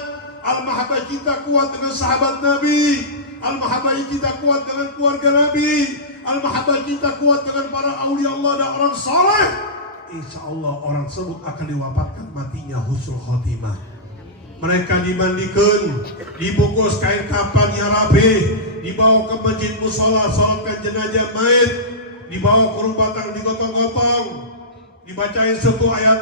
al-mahabbah cinta kuat dengan sahabat Nabi, al-mahabbah cinta kuat dengan keluarga Nabi, al-mahabbah cinta kuat dengan para aulia Allah dan orang saleh. Insya Allah orang tersebut akan diwafatkan matinya husnul khotimah. mereka dimandikan, dibungkus kain kafan yang rapi, dibawa ke masjid musola, sholatkan jenazah mayit, dibawa ke rumah tang, digotong-gotong, dibacain 10 ayat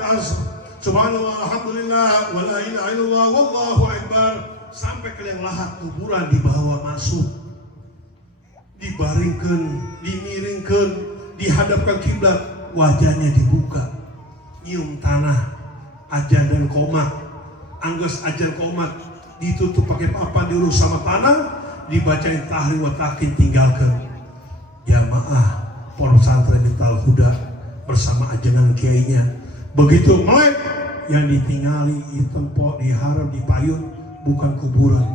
subhanallah, alhamdulillah, wa la ilaha illallah, wallahu akbar, sampai ke yang lahat kuburan dibawa masuk, dibaringkan, dimiringkan, dihadapkan kiblat, wajahnya dibuka, nyium tanah, ajan dan komat, angges ajan komat, ditutup pakai papan, diurus sama tanah, dibacain tahrir wa takin, tinggalkan. Jamaah pondok pesantren Miftal Huda bersama ajengan kiainya. Begitu melek yang ditinggali, ditempok, diharap, dipayun, bukan kuburan,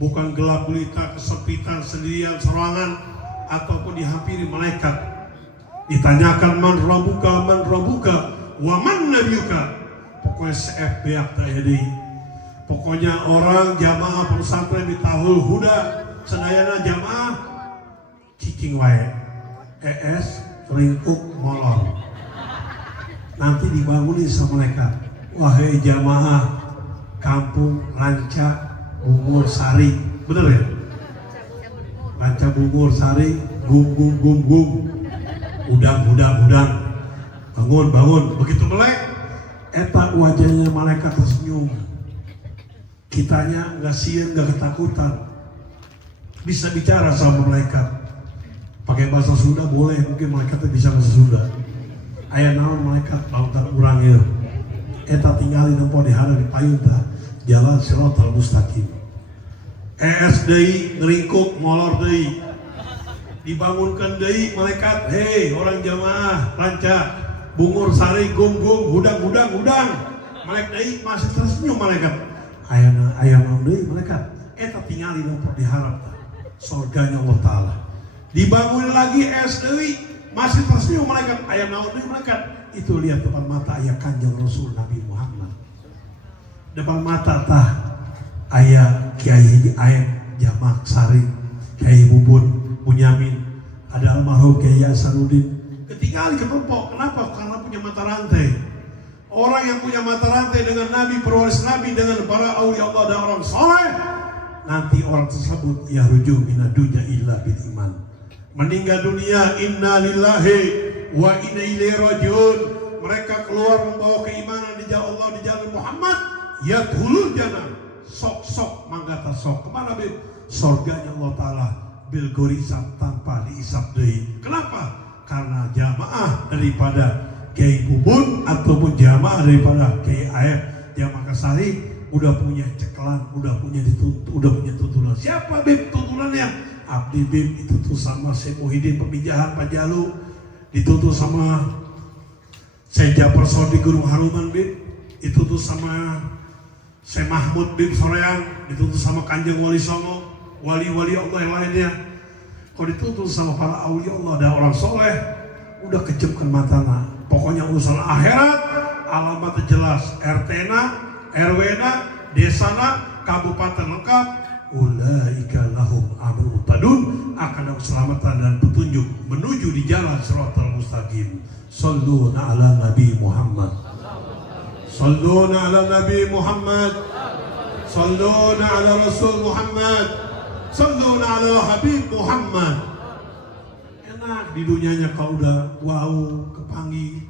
bukan gelap gulita, kesepitan, sendirian, serangan, ataupun dihampiri malaikat. Ditanyakan man rabbuka, wa man nabiyuka. Pokoknya CFB tadi. Pokoknya orang jamaah pesantren di Tahul Huda sedayana jamaah cicing wae. ES ringkuk molor. Nanti dibangunin sama malaikat. Wahai jamaah kampung Ranca Bungur Sari. Bener ya? Ranca Bungur Sari, gum. Udang. Bangun. Begitu melek, eta wajahnya malaikat tersenyum. Kitanya nggak sieun, nggak ketakutan. Bisa bicara sama malaikat. Pakai bahasa Sunda boleh, mungkin malaikatnya bisa bahasa Sunda. Aya naon malaikat lautan urang ieu. Eta tinggali nempo di hana di payun tah jalan siratal mustaqim. ESDI ngeringkuk molor deui. Dibangunkan deui malaikat, hei orang jamaah Ranca Bungur Sari, gum, hudang. Malaikat deui masih tersenyum malaikat. Aya naon deui malaikat? Eta tingali nempo diharap tah surganya Allah Ta'ala. Dibangun lagi SDI masih tersenyum malaikat. Aya naon deui malaikat? Itu lihat depan mata aya Kanjeng Rasul Nabi Muhammad. Depan mata tah aya Kiai Aep Jamak Sari, Kiai Bubun Bunyamin, ada almarhum Kiai Hasanuddin. Ketinggalan ketempok. Kenapa? Karena punya mata rantai. Orang yang punya mata rantai dengan Nabi, pewaris Nabi, dengan para aulia Allah dan orang soleh, nanti orang tersebut ya rujuk minad dunya illa bil iman. Meninggal dunia inna lillahi wa inna ilaihi rajiun. Mereka keluar membawa keimanan di jalan Allah, di jalan Muhammad. Yadkhulul jannah. Sok manggata sok. Kemana be? Surganya Allah Ta'ala bil gorisam, tanpa diisap deui. Kenapa? Karena jamaah daripada Kiai Bubun ataupun jamaah daripada Kiai Aep Jamak Sari udah punya ceklan, udah punya tuntunan. Siapa bib tuntunannya? Abdi bib dituntut sama Syekh Muhyiddin Pemijahan Pak Jalu, dituntut sama Syekh Jafar Sodi Gunung Haruman bib, dituntut sama Syekh Mahmud bib Soreang, dituntut sama Kanjeng Wali Songo, wali-wali Allah yang lainnya. Kalau dituntut sama para aulia Allah dan orang soleh, udah kejemkan matana. Pokoknya urusan akhirat, alamatnya jelas, RT-na, RW-na, desana, kabupaten lengkap, ulaika lahum amrun muhtadun, akan ada keselamatan dan petunjuk menuju di jalan siratal mustaqim. Shalluna ala Nabi Muhammad. Shalluna ala Nabi Muhammad. Shalluna ala Rasul Muhammad. Shalluna ala Habib Muhammad. Enak di dunianya kalau udah wow, kepanggih.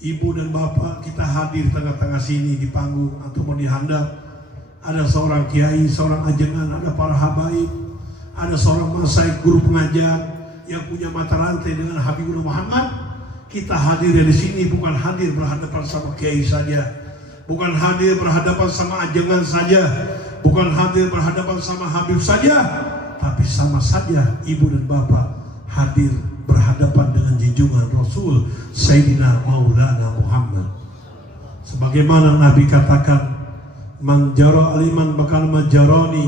Ibu dan bapak kita hadir tengah-tengah sini di panggung ataupun di handap. Ada seorang kiai, seorang ajengan, ada para habaib, ada seorang masyayikh guru pengajar yang punya mata rantai dengan Habibur Muhammad. Kita hadir di sini bukan hadir berhadapan sama kiai saja, bukan hadir berhadapan sama ajengan saja, bukan hadir berhadapan sama Habib saja, tapi sama saja ibu dan bapak hadir berhadapan dengan junjungan Rasul Sayyidina Maulana Muhammad. Sebagaimana Nabi katakan, man jara aliman bakal majarani,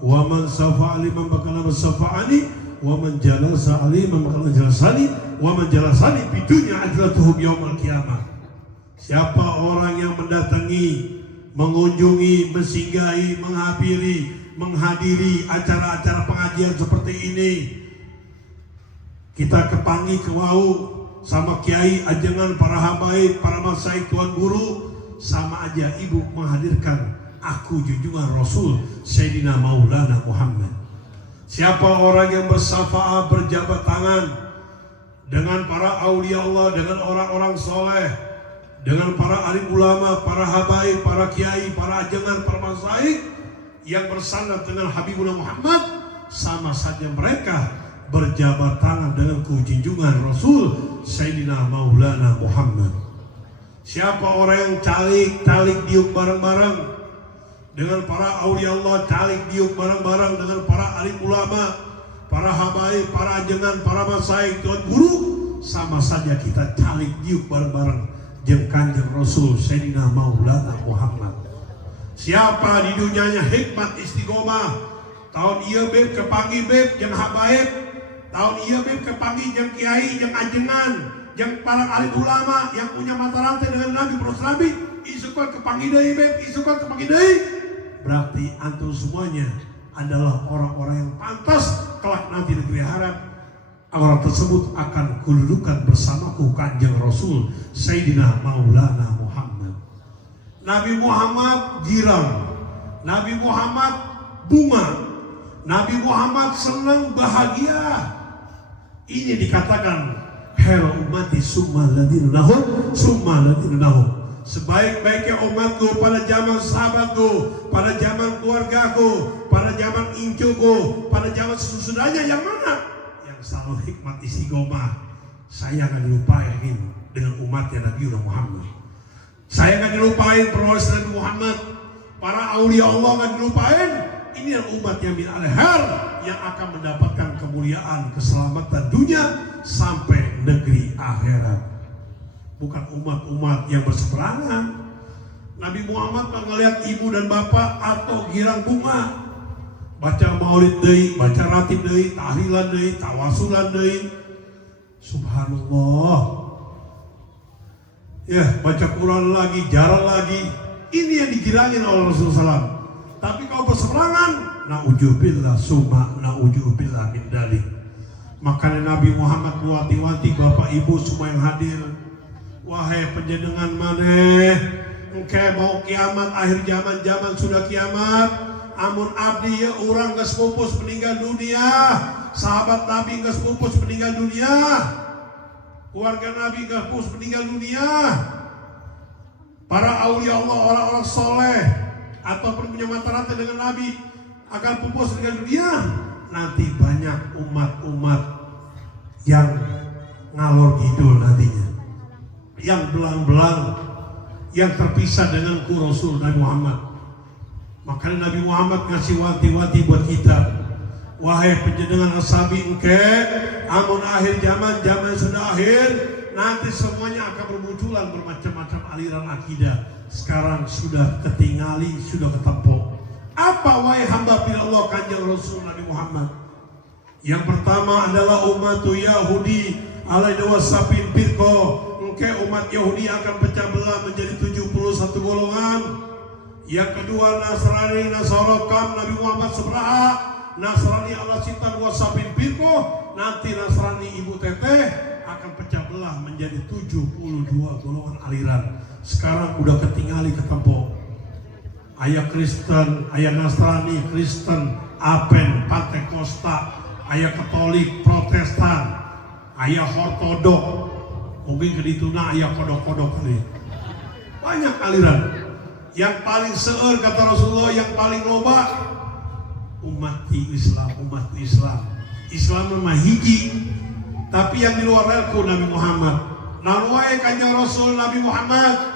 wa man safa aliman bakal masafa'ani, wa man jalasa aliman bakal jalasani, wa man jalasani bidunya ajlatuhum yaumul qiyamah. Siapa orang yang mendatangi, mengunjungi, mensinggahi, menghadiri acara-acara pengajian seperti ini, kita kepanggih ke wau sama kiai, ajengan, para habaib, para masyayikh, tuan guru, sama aja ibu menghadirkan aku junjungan Rasul Sayyidina Maulana Muhammad. Siapa orang yang bersyafa'ah, berjabat tangan dengan para aulia Allah, dengan orang-orang soleh, dengan para alim ulama, para habaib, para kiai, para ajengan, para masyayikh yang bersandar dengan Habibuna Muhammad, sama saja mereka berjabat tangan dengan junjungan Rasul Sayyidina Maulana Muhammad. Siapa orang yang calik diuk bareng-bareng dengan para aulia Allah, calik diuk bareng-bareng dengan para alim ulama, para habaib, para ajengan, para masyayikh, tuan guru, sama saja kita calik diuk bareng-bareng jeung Kanjeng Rasul Sayyidina Maulana Muhammad. Siapa di dunianya hikmat istiqomah, tahun iya beb kepanggih beb jeung habaib, tahun iya beb kepanggih jeung kiai jeung ajengan, jeung para alim ulama yang punya mata rantai dengan Nabi Pros Nabi, isukan kepanggih deui beb, isukan kepanggih deui. Berarti antum semuanya adalah orang-orang yang pantas kelak nanti negeri harap orang tersebut akan kedudukan bersamaku Kanjeng Rasul Sayyidina Maulana Muhammad. Nabi Muhammad girang, Nabi Muhammad bunga, Nabi Muhammad senang bahagia. Ini dikatakan hera ummati summa ladina lahum summa ladina lahum. Sebaik-baiknya umatku pada zaman sahabatku, pada zaman keluargaku, pada zaman incuku, pada zaman sesudahnya yang mana? Yang selalu hikmat istiqomah. Saya akan dilupain dengan umatnya Nabi Muhammad. Saya akan dilupain pewaris Nabi Muhammad. Para aulia Allah akan dilupain. Ini adalah umat yang min al-har yang akan mendapatkan kemuliaan, keselamatan dunia sampai negeri akhirat. Bukan umat-umat yang berseberangan. Nabi Muhammad melihat ibu dan bapak atau girang bunga, baca maulid deui, baca ratib deui, tahlilan deui, tawasulan deui. Subhanallah. Ya, baca Quran lagi, jalan lagi. Ini yang digirangin oleh Rasulullah SAW. Tapi kalau berseberangan, na'udzubillah summa na'udzubillah min dalik. Makanya Nabi Muhammad wanti-wanti bapak ibu semua yang hadir, wahai penjenengan maneh, engke mau kiamat akhir zaman sudah kiamat. Amun abdi ya urang geus pupus meninggal dunia, sahabat Nabi geus pupus meninggal dunia, keluarga Nabi geus pupus meninggal dunia, para aulia Allah, orang-orang soleh ataupun punya mata rantai dengan Nabi akan pupus meninggal dunia. Nanti banyak umat-umat yang ngalor ngidul nantinya, yang belang-belang, yang terpisah dengan Rasul Nabi Muhammad. Makanya Nabi Muhammad ngasih wanti-wanti buat kita, wahai penjenengan asabi engke, amun akhir zaman sudah akhir, nanti semuanya akan bermunculan bermacam-macam aliran akidah. Sekarang sudah ketingali, sudah ketempok. Apa wahai hamba pilih Allah Kanjeng Rasul Nabi Muhammad? Yang pertama adalah umat Yahudi alaihi wasapin firqo. Engke umat Yahudi akan pecah belah menjadi 71 golongan. Yang kedua Nasrani, Nasarokam, Nabi Muhammad sebelah. Nasrani Allah Sintan wasapin firqo. Nanti Nasrani ibu teteh akan pecah belah menjadi 72 golongan aliran. Sekarang udah ketingali ketempok. Ayah Kristen, ayah Nasrani, Kristen, Apen, Pantekosta, ayah Katolik, Protestan, ayah Ortodok, mungkin kedituna ayah kodok-kodok ini. Banyak aliran. Yang paling seueur kata Rasulullah, yang paling loba umat Islam, umat Islam. Islam memang hiji, tapi yang di luar relku Nabi Muhammad. Naluai Kanjeng Rasul Nabi Muhammad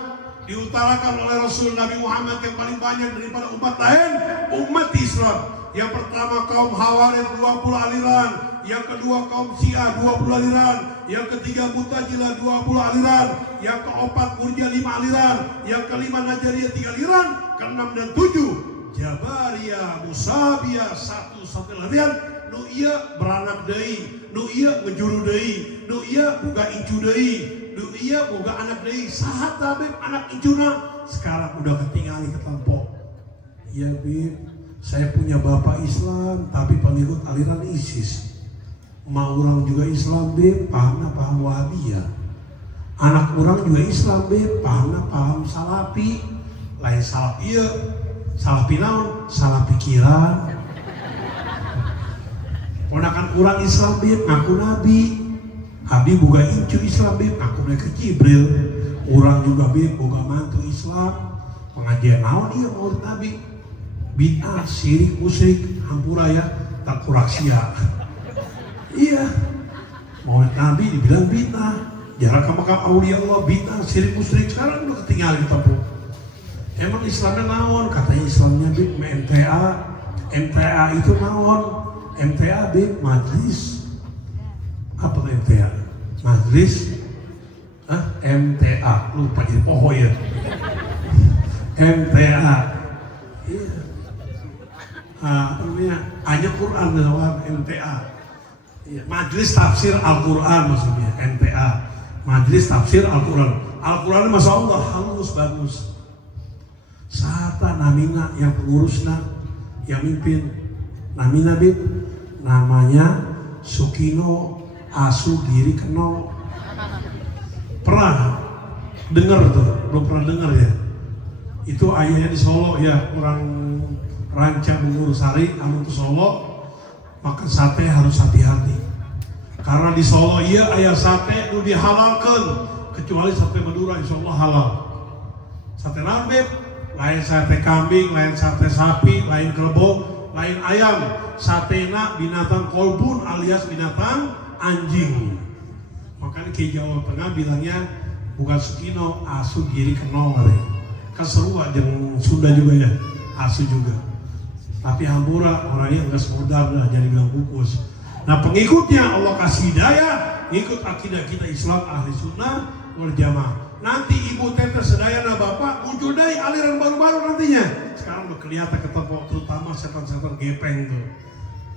diutarakan oleh Rasul Nabi Muhammad yang paling banyak daripada umat lain, umat Islam. Yang pertama kaum Hawarid 20 aliran, yang kedua kaum Syiah 20 aliran, yang ketiga Mu'tazilah 20 aliran, yang keempat Murji'ah 5 aliran, yang kelima Najriyah 3 aliran, keenam dan 7 Jabariyah, Musabiyah 1 aliran. Nu ieu beranak deui, nu ieu ngejuru deui, nu ieu boga incu deui, nu ieu boga anak deui. Saha tabib anak incuna? Sekarang udah ketinggali ketempok. Ya Bib, saya punya bapak Islam tapi pengikut aliran ISIS. Mau orang juga Islam Bib, pahamna paham Wahabiyah. Anak orang juga Islam Bib, pahamna paham Salafi. Lain salaf ieu, Salah pinaon, salah pikiran. Ponakan kurang Islam bib, ngaku nabi. Abi boga incu Islam bib, ngaku mereka Jibril. Orang juga bib boga mantu Islam. Pengajian naon dia maulid nabi. Bid'ah, syirik, musyrik, hampura ya, tak kuraksia. Iya. Maulid nabi dibilang bid'ah. Jarak ke makam aulia Allah bid'ah, syirik, musyrik. Sekarang udah ketinggalan kita pun. Emang Islamnya naon? Katanya Islamnya bib MTA. MTA itu naon? MTA bib majlis. Apa tuh MTA? Majlis MTA. Lupa jadi poho ya. MTA. Iya. Apa namanya? Ayat Quran dalam MTA. Iya. Majlis tafsir Al-Quran maksudnya MTA. Majlis tafsir Al-Quran. Al-Quran Masya Allah halus bagus. Sata namina yang pengurusna, yang mimpin namina bib, namanya Sukino Asu Giri Keno. Pernah dengar tuh? Belum pernah dengar ya? Itu ayahnya di Solo ya, orang Ranca Bungurusari, anu ke Solo, makan sate harus hati-hati. Karena di Solo iya ayah sate itu dihalalkan, kecuali sate Madura insya Allah halal. Sate nambib, lain sate kambing, lain sate sapi, lain kerbau, lain ayam. Satena binatang kolbun alias binatang anjing. Makanya ke Jawa Tengah bilangnya bukan Sukino, Asu Giri Keno. Keseru aja Sunda juga ya, Asu juga. Tapi hampura orangnya enggak semodal lah jadi bilang kukus. Nah pengikutnya Allah kasih hidayah, ngikut akidah kita Islam ahli sunnah wal jamaah. Nanti ibu tete sedayana bapak muncul dari aliran baru-baru nantinya. Sekarang udah kelihatan ketemu terutama setan-setan gepeng tuh.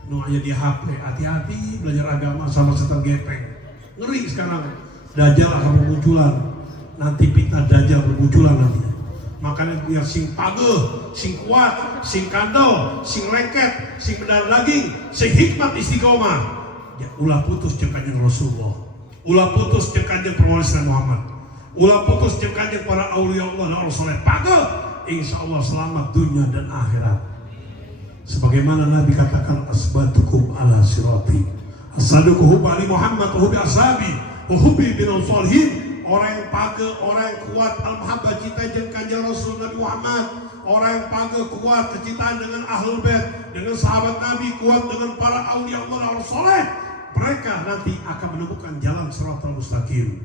Nu aja di HP, hati-hati belajar agama sama setan gepeng. Ngeri sekarang. Dajjal akan bermunculan. Nanti fitnah Dajjal bermunculan nanti. Makanya biar sing pageh, sing kuat, sing kandel, sing lengket, sing mendarah daging, sing hikmat istiqomah. Ya ulah putus jeung kanjeng Rasulullah. Ulah putus jeung kanjeng pewaris Muhammad. Ulah putus jeung kanjeng para aulia Allah dan Rasulullah. Pageh, insyaallah selamat dunia dan akhirat. Sebagaimana Nabi katakan asbatukum ala sirati. Asaduku hubbi ali Muhammad wa hubbi ashabi wa hubbi bin salihin. Orang yang pageh, orang yang kuat al-mahabbah cinta jeung kanjeng Rasul Nabi Muhammad. Orang yang pageh kuat kecintaan dengan ahlul bait, dengan sahabat Nabi, kuat dengan para aulia Allah dan Rasulullah. Mereka nanti akan menemukan jalan shiratal mustaqim.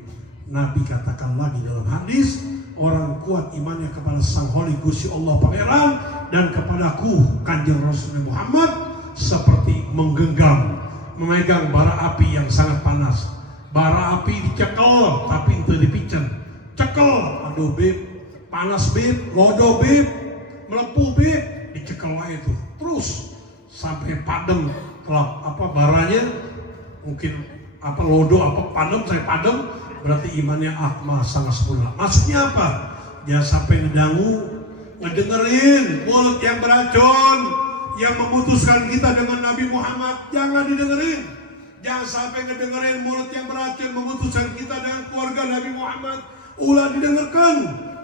Nabi katakan lagi dalam hadis, orang kuat imannya kepada Sang Holy Gusti Allah Pangeran dan kepadaku kanjeng Rasul Muhammad seperti menggenggam, memegang bara api yang sangat panas. Bara api dicekel tapi itu dipicen. Cekel, aduh bib, panas bib, lodo bib, melepuh bib, dicekel wae itu. Terus sampai padam, kalau apa baranya mungkin apa lodo apa padam, saya padam. Berarti imannya akmal sangat sempurna. Maksudnya apa? Jangan sampai ngedangu, ngedengerin mulut yang beracun, yang memutuskan kita dengan Nabi Muhammad. Jangan didengerin. Jangan sampai ngedengerin mulut yang beracun, memutuskan kita dengan keluarga Nabi Muhammad. Ulah didengarkan.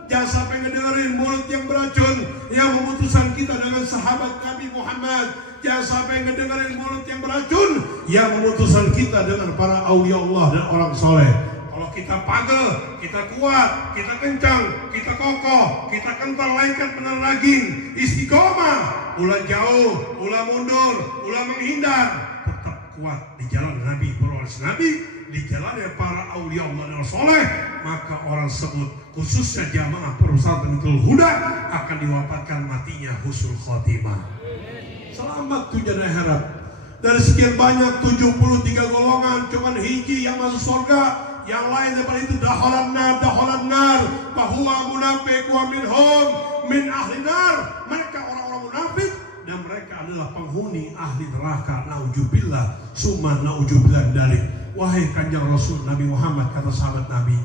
Jangan sampai ngedengerin mulut yang beracun, yang memutuskan kita dengan sahabat Nabi Muhammad. Jangan sampai ngedengerin mulut yang beracun, yang memutuskan kita dengan para aulia Allah dan orang soleh. Kalau kita pageh, kita kuat, kita kencang, kita kokoh, kita kental lengket benar daging, istiqomah, ulah jauh, ulah mundur, ulah menghindar, tetap kuat di jalan Nabi, pewaris Nabi, di jalan para aulia Allah dan soleh, maka orang sebut khususnya jamaah perusahaan Tamitul Huda akan diwafatkan matinya husnul khotimah. Selamat tujuan akhirat. Dari sekian banyak 73 golongan, cuman hiji yang masuk surga. Yang lain daripada itu daholan nar, bahwa munafik wa minhum min ahli nar. Mereka orang-orang munafik dan mereka adalah penghuni ahli neraka. Naujubillah, summa naujubillah dari. Wahai kanjeng Rasul Nabi Muhammad, kata sahabat Nabi,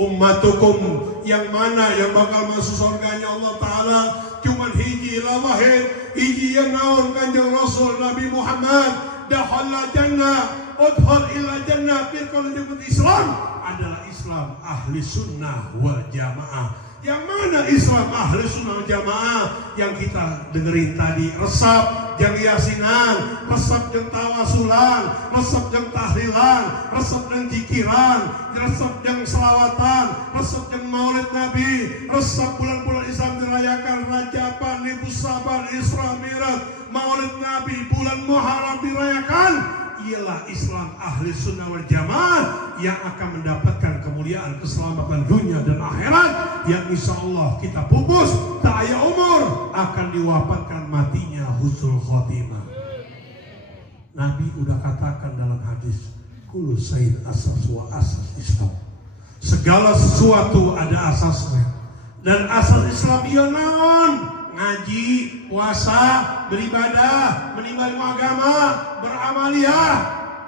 ummatukum yang mana yang bakal masuk surganya Allah Ta'ala cuman hiji la wahid, hiji yang naon kanjeng Rasul Nabi Muhammad, dakhala jannah udhul illa jannah. Kalau disebut Islam adalah Islam ahli sunnah wal jamaah, Yang mana Islam ahli sunnah jamaah yang kita dengerin tadi? Resep yang yasinan, resep yang tawasulan, resep yang tahlilan, resep yang zikiran, resep yang selawatan, resep yang maulid Nabi, resep bulan-bulan Islam dirayakan, Rajaban, Nibus Saban, Isra Mi'raj, maulid Nabi, bulan Muharram dirayakan. Ialah Islam ahli sunnah wal jamaah yang akan mendapatkan kemuliaan, keselamatan dunia dan akhirat, yang insya Allah kita pupus tak aya umur akan diwafatkan matinya husnul khotimah. Nabi udah katakan dalam hadis, kullu sayyid asas wa asas Islam, segala sesuatu ada asasnya, dan asas Islam ia naon? Ngaji, puasa, beribadah, menimba ilmu agama, beramaliyah.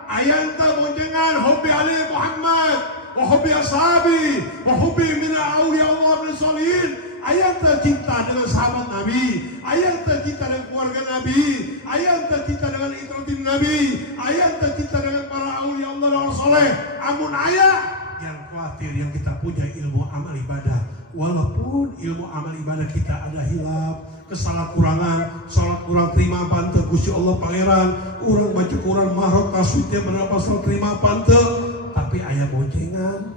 Ayanta boncengan hubbi Ali Muhammad wa hubbi ashabi wa hubbi min awliya Allah bin salihin. Ayanta cinta dengan sahabat Nabi, ayanta cinta dengan keluarga Nabi, ayanta cinta dengan itratin Nabi, ayanta cinta dengan para awliya Allah dan orang soleh. Amun ayat yang khawatir yang kita punya ilmu amal ibadah, walaupun ilmu amal ibadah kita ada hilaf, kesalahkurangan, salat kurang terima pante Gusti Allah pangeran, urang baca Quran mahrot taswidnya berapa salat terima pante, tapi aya boncengan,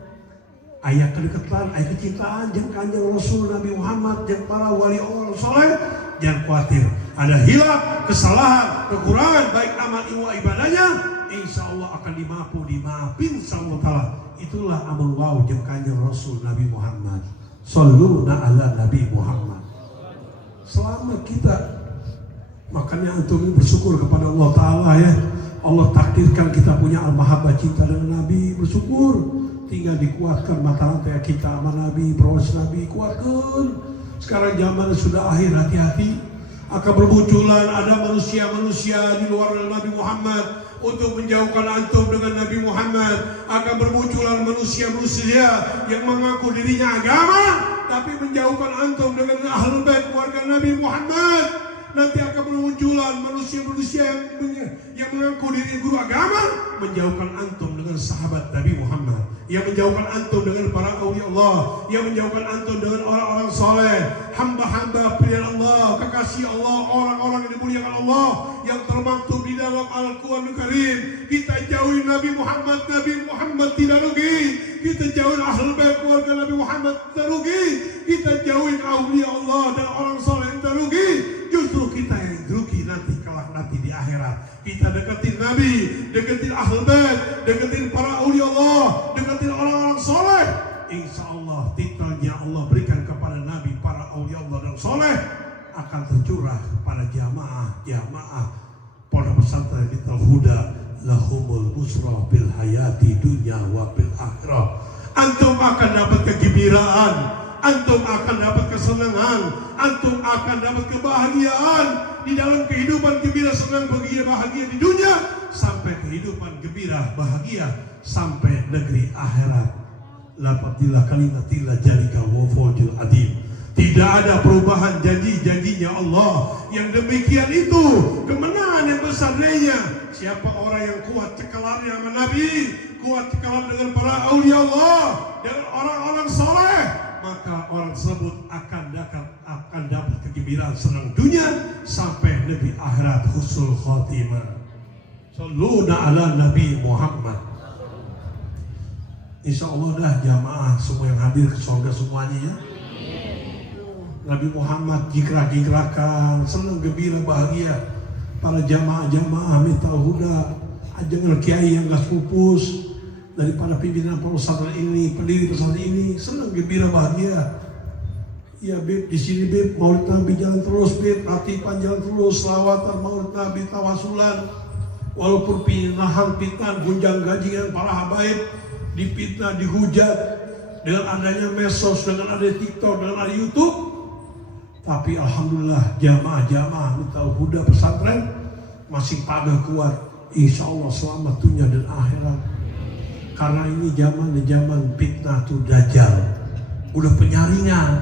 aya kedekatan, aya kecintaan jeung Kanjeng Rasul Nabi Muhammad jeung para wali Allah saleh. Jangan khawatir ada hilaf, kesalahan, kekurangan baik amal ilmu ibadahnya, insya Allah akan dimaafin sama Allah. Itulah amal wow jeung Kanjeng Rasul Nabi Muhammad. Shalluna ala Nabi Muhammad. Selama kita, makanya antum ini bersyukur kepada Allah Ta'ala ya. Allah takdirkan kita punya al-mahabbah cinta dengan Nabi, bersyukur. Tinggal dikuatkan mata rantai kita sama Nabi, proses Nabi, kuatkan. Sekarang zaman sudah akhir, hati-hati. Akan bermunculan ada manusia-manusia di luar Nabi Muhammad untuk menjauhkan antum dengan Nabi Muhammad. Akan bermunculan manusia-manusia yang mengaku dirinya agama, tapi menjauhkan antum dengan ahlul bait keluarga Nabi Muhammad. Nanti akan bermunculan manusia-manusia yang mengaku diri guru agama, menjauhkan antum dengan sahabat Nabi Muhammad, yang menjauhkan antum dengan para awliya Allah, yang menjauhkan antum dengan orang-orang soleh, hamba-hamba pilihan Allah, kekasih Allah, orang-orang yang dimuliakan Allah, yang termaktub di dalam Al-Quran Karim. Kita jauhin Nabi Muhammad tidak rugi. Kita jauhin ahlul bait keluarga Nabi Muhammad tidak rugi. Kita jauhin awliya Allah dan orang soleh tidak rugi. Justru kita yang rugi nanti kelak nanti di akhirat. Kita deketin Nabi, deketin ahlul bait, deketin para awliya Allah, deketin orang-orang soleh. Insya Allah titelnya Allah berikan kepada Nabi, para awliya Allah dan soleh akan tercurah kepada jamaah pondok pesantren Miftahul Huda. Lahumul busra bil hayati dunya wa bil akhirah. Antum akan dapat kegembiraan, antum akan dapat kesenangan, antum akan dapat kebahagiaan di dalam kehidupan gembira, senang, bahagia di dunia, sampai kehidupan gembira, bahagia sampai negeri akhirat. Lapatilah kalimatillah jalika wa fawjul adim. Tidak ada perubahan janji-janjinya Allah. Yang demikian itu kemenangan yang besarnya. Siapa orang yang kuat cekalannya sama Nabi, kuat cekalan dengan para awliya Allah, dengan orang-orang soleh, maka orang tersebut akan dapat kegembiraan senang dunia sampai negeri akhirat husnul khotimah. Shalluna ala Nabi Muhammad. Insya Allah dah jamaah semua yang hadir ke surga semuanya ya. Nabi Muhammad gigrah-gigrahkan, senang, gembira, bahagia. Para jamaah-jamaah Miftahul Huda, ajeng kiai yang gas pupus, daripada pimpinan pesantren ini, pendiri pesantren ini, senang, gembira, bahagia. Ya Bib, di sini Bib, maulid Nabi jalan terus Bib, ratipan jalan terus, selawatan maulid Nabi, tawasulan. Walaupun pinahan, pitan, gunjang gajingan para habaib, dipitnah, dihujat, dengan adanya medsos, dengan adanya TikTok, dengan adanya YouTube. Tapi alhamdulillah jamaah Miftahul Huda pesantren masih pada kuat, insya Allah selamat dunia dan akhirat. Karena ini zaman fitnah tu dajjal, udah penyaringan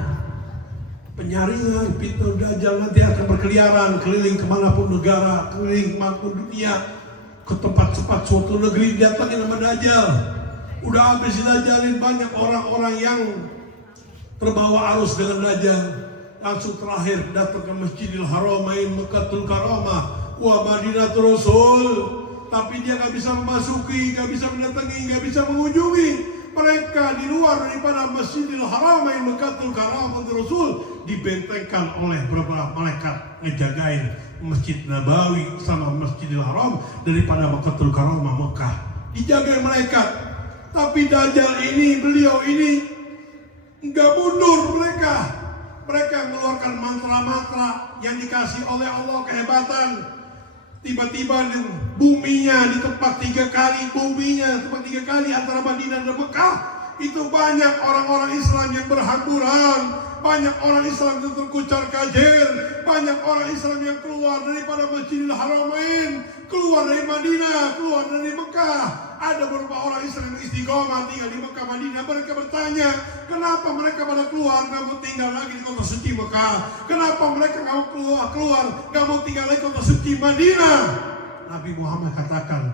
fitnah dajjal nanti akan berkeliaran keliling kemanapun negara, keliling kemanapun dunia, ke tempat-tempat suatu negeri datangin nama dajjal. Udah habis didajalin banyak orang-orang yang terbawa arus dengan Dajjal. Langsung terakhir datang ke Masjidil Haramain Mekkatul Karamah wa Madinatul Rasul. Tapi dia gak bisa memasuki, gak bisa mendatangi, gak bisa mengunjungi. Mereka di luar daripada Masjidil Haramain Mekkatul Karamah Rasul dibentengkan oleh beberapa malaikat ngejagain Masjid Nabawi sama Masjidil Haram daripada Mekkatul Karamah Mekah. Dijagain malaikat. Tapi Dajjal ini, beliau ini enggak mundur mereka. Mereka mengeluarkan mantra-mantra yang dikasih oleh Allah kehebatan. Tiba-tiba di buminya ditepak 3 kali, buminya tepat 3 kali antara Madinah dan Mekah. Itu banyak orang-orang Islam yang berhamburan, banyak orang Islam yang terkucar kajir, banyak orang Islam yang keluar daripada Masjidil Haramain, keluar dari Madinah, keluar dari Mekah. Ada beberapa orang Islam yang istiqomah tinggal di Mekah, Madinah. Mereka bertanya, kenapa mereka pada keluar, gak mau tinggal lagi di kota suci Mekah? Kenapa mereka gak mau keluar, gak mau tinggal lagi di kota suci Madinah? Nabi Muhammad katakan,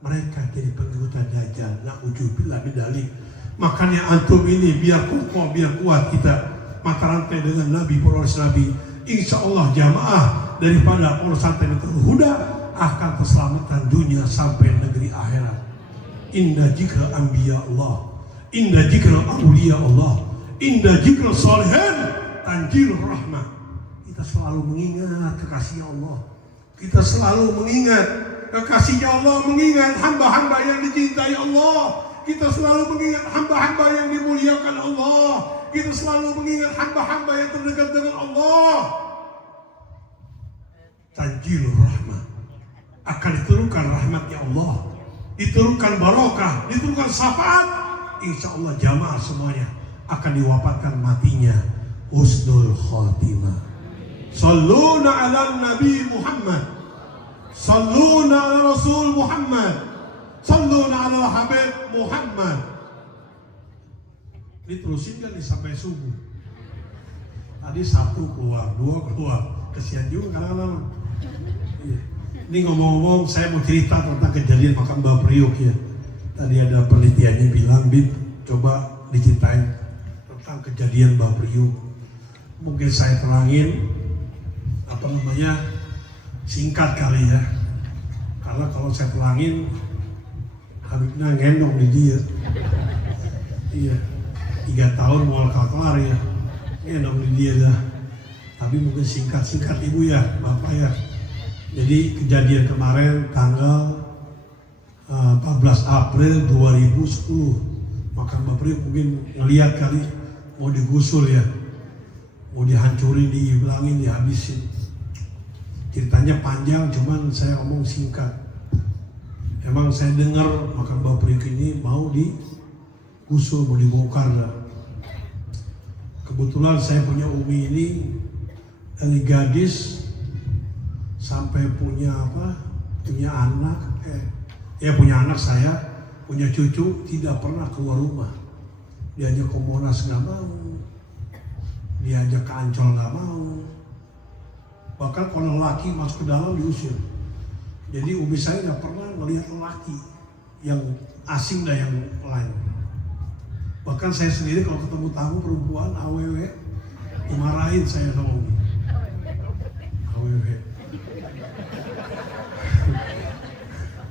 mereka jadi pengikut Dajjal. Na'udzubillah min dzalik. Makanya antum ini biar kokoh, biar kuat kita mata rantai dengan Nabi, para Nabi. Insya Allah jamaah daripada para santriwatul huda akan keselamatan dunia sampai negeri akhirat. Inna jikra anbiya Allah, inna jikra awliya Allah, inna jikra salihin tanjil rahmah. Kita selalu mengingat kekasih Allah. Kita selalu mengingat kekasihnya Allah, mengingat hamba-hamba yang dicintai Allah. Kita selalu mengingat hamba-hamba yang dimuliakan Allah. Kita selalu mengingat hamba-hamba yang terdekat dengan Allah. Tanjil rahmah. Akan diturunkan rahmatnya Allah, diturunkan barokah, diturunkan syafaat. Insya Allah jamaah semuanya akan diwafatkan matinya husnul khatimah. Salluna ala Nabi Muhammad, salluna ala Rasul Muhammad, salluna ala Habib Muhammad. Diterusin kan sampai subuh. Tadi 1 keluar, 2 keluar, kesian juga kadang-kadang. Ini ngomong-ngomong, saya mau cerita tentang kejadian makam Mbah Priok ya. Tadi ada penelitiannya bilang, Bib, coba diceritain tentang kejadian Mbah Priok. Mungkin saya terangin, singkat kali ya. Karena kalau saya terangin, Habibnya ngendong di dia. Iya, 3 tahun mau kelar ya, ngendong di dia dah. Tapi mungkin singkat Ibu ya, Bapak ya. Jadi kejadian kemarin tanggal 14 April 2010, makam Mbah Priok mungkin ngeliat kali mau digusur ya, mau dihancurin, dihilangin, dihabisin. Ceritanya panjang, cuman saya ngomong singkat. Emang saya dengar makam Mbah Priok ini mau digusur, mau dibongkar. Kebetulan saya punya umi ini dari gadis sampai punya anak, punya anak saya, punya cucu, tidak pernah keluar rumah. Diajak ke Monas nggak mau, diajak ke Ancol nggak mau. Bahkan kalau laki masuk ke dalam diusir. Jadi umi saya nggak pernah melihat laki yang asing dah yang lain. Bahkan saya sendiri kalau ketemu tamu perempuan AWW dimarahin saya sama umi. AWW.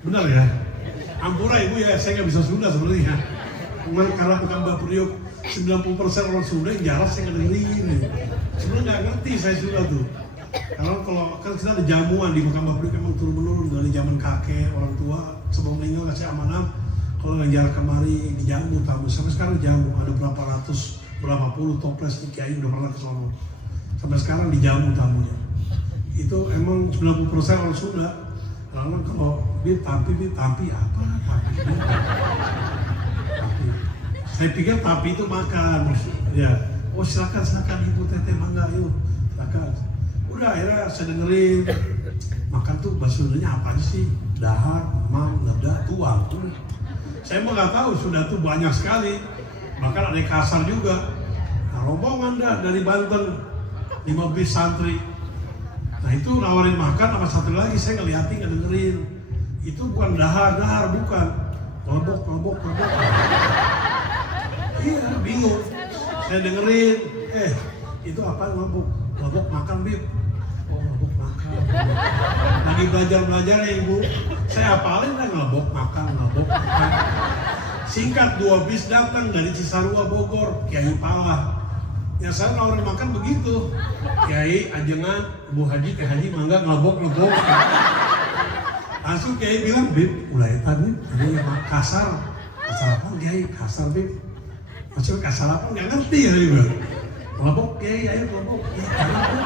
Benar ya? Ampura Ibu ya, saya nggak bisa Sunda sebenarnya. Cuman karena bukan Mbah Priok 90% orang Sunda yang jarang saya ngedengerin. Sebenarnya nggak ngerti saya Sunda tuh. Karena kalau kan kita ada jamuan di makam Mbah Priok emang turun-menurun dari zaman kakek, orang tua sebelum meninggal kasih amanah. Kalau yang jarang kemari dijamu tamu, sampai sekarang jamu ada berapa ratus, berapa puluh toples di Kiai udah pernah ke sono. Sampai sekarang dijamu tamunya. Itu emang 90% orang Sunda. Karena kalau tapi apa? Tapi. Saya pikir tapi itu makan, ya. Oh silakan Ibu Teteh mangga yuk, silakan. Udah akhirnya saya dengerin makan tuh bahasa Sundanya apa sih? Dahar, mang, neda, tuang. Saya mau nggak tahu sudah tuh banyak sekali. Bahkan ada yang kasar juga. Nah, rombongan dari Banten 15 santri. Nah itu nawarin makan sama satu lagi, saya ngeliatin, ngedengerin. Itu bukan dahar bukan. Kelebok. Iya, bingung. Saya dengerin, itu apa mabuk? Mabuk makan, Bib. Oh, mabuk makan. Lagi belajar ya Ibu. Saya hafalin lah mabuk makan. Singkat 2 bis datang dari Cisarua Bogor, Kiai Pala. Ya saya nawarin makan begitu. Kiai ajengan, Bu Haji, Teh Haji mangga ngabok. Langsung Kiai bilang, Bib, mulai tadi ini kasar apa Kiai? Kasar, Bib. Maksudnya kasar apa? Nggak ngerti ya Bib. Ngabok Kiai, ayo ngabok.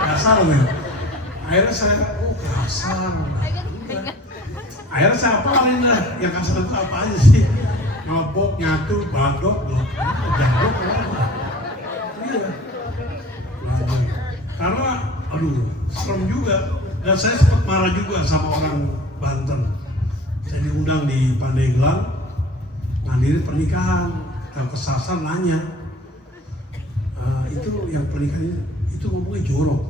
Kasar nih. Akhirnya saya, kasar. Akhirnya saya apalin lah, yang kasar itu apa aja sih? Ngabok, nyatu, badok, jadok, iya. Karena, serem juga. Dan saya sempat marah juga sama orang Banten. Saya diundang di Pandeglang, ngadirin pernikahan. Kalau kesasar nanya, itu yang pernikahan itu ngomongnya jorok.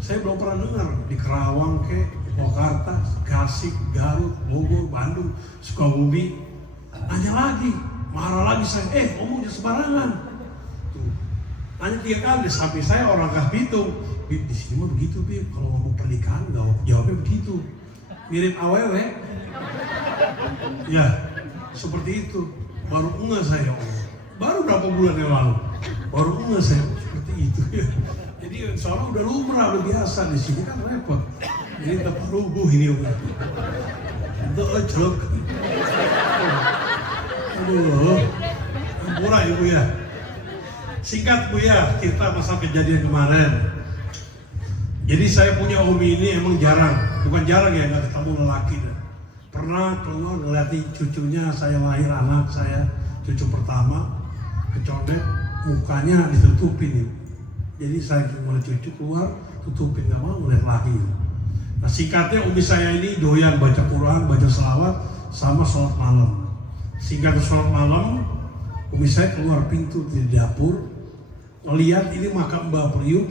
Saya belum pernah dengar di Kerawang, Jakarta, Tasik, Garut, Bogor, Bandung, Sukabumi. Nanya lagi, marah lagi saya, ngomongnya sembarangan. Nanya 3 kali, sampai saya orang Kahbitung. Bib, di sini mah begitu, Bib. Kalau ngomong pernikahan, jawabnya begitu. Mirip awewe. Ya, seperti itu. Baru enggak saya, baru berapa bulan yang lalu. Baru enggak saya, seperti itu. Jadi soalnya udah lumrah, udah biasa. Di sini kan repot. Ini tetap rubuh ini. Itu ojok. Aduh, murah Ibu ya. Singkat Bu ya, cerita masa kejadian kemarin. Jadi saya punya Umi ini emang jarang, bukan jarang ya, nggak ketemu lelaki. Pernah keluar ngeliatin cucunya, saya lahir anak saya, cucu pertama, kecondet, mukanya ditutupin nih. Jadi saya ngeliat cucu keluar, tutupin, nggak mau ngeliat lagi. Nah singkatnya Umi saya ini doyan baca Quran, baca selawat, sama sholat malam. Singkat sholat malam, Umi saya keluar pintu di dapur, ngeliat ini makam Mbah Priuk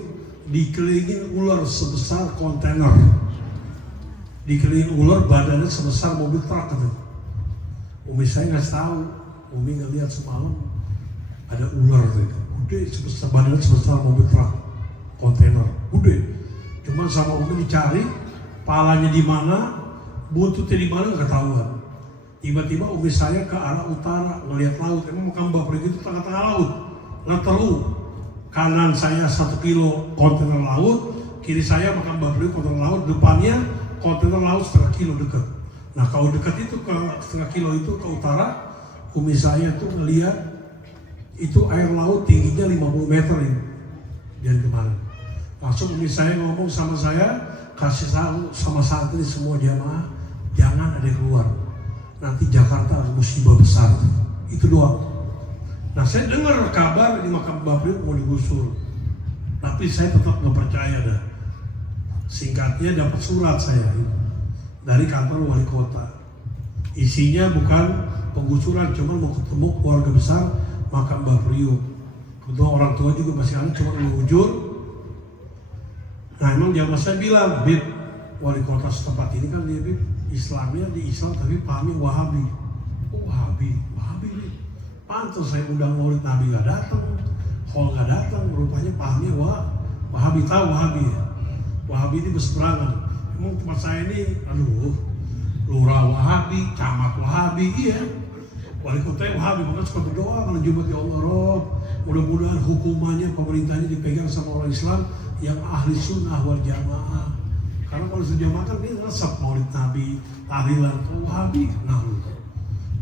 dikelilingin ular sebesar kontainer, dikelilingin ular badannya sebesar mobil truk gitu. Umi saya nggak tahu, Umi ngeliat semalam ada ular gitu, gede sebesar badannya sebesar mobil truk kontainer, gede. Cuma sama Umi dicari, palanya di mana, buntutnya di mana nggak ketahuan. Tiba-tiba Umi saya ke arah utara ngeliat laut, emang makam Mbah Priuk itu tengah-tengah laut, ngetelu. Kanan saya 1 kilo kontainer laut, kiri saya makam Mbah Priuk kontainer laut, depannya kontainer laut 1/2 kilo dekat. Nah kalau dekat itu ke 1/2 kilo itu ke utara, Umi saya tuh ngeliat itu air laut tingginya 50 meter ini. Dan kemarin langsung Umi saya ngomong sama saya, kasih tahu sama santri semua jamaah, jangan ada yang keluar. Nanti Jakarta musibah besar. Itu doang. Nah saya dengar kabar di makam Mbah Priuk mau digusur, tapi saya tetap nggak percaya dah. Singkatnya dapat surat saya dari kantor wali kota. Isinya bukan penggusuran, cuma mau ketemu keluarga besar makam Mbah Priuk. Kebetulan orang tua juga masih ada, cuma mengujur. Nah emang jamaah saya bilang, Bib, wali kota setempat ini kan dia Bib, Islamnya di Islam tapi pahamnya Wahabi. Oh Wahabi Bib. Pantas saya undang Maulid Nabi gak datang, Hol gak datang, rupanya pahamnya Wahabi, tahu Wahabi ya? Wahabi ini berseberangan. Emang tempat saya ini, lurah Wahabi, camat Wahabi, iya. Wali kota Wahabi, maka suka berdoa kalau Jumat ya Allah Rob, mudah-mudahan hukumannya pemerintahnya dipegang sama orang Islam yang ahli sunnah wal jamaah. Karena kalau sudah jamaah kan dia resep Maulid Nabi, tahlilan, Wahabi,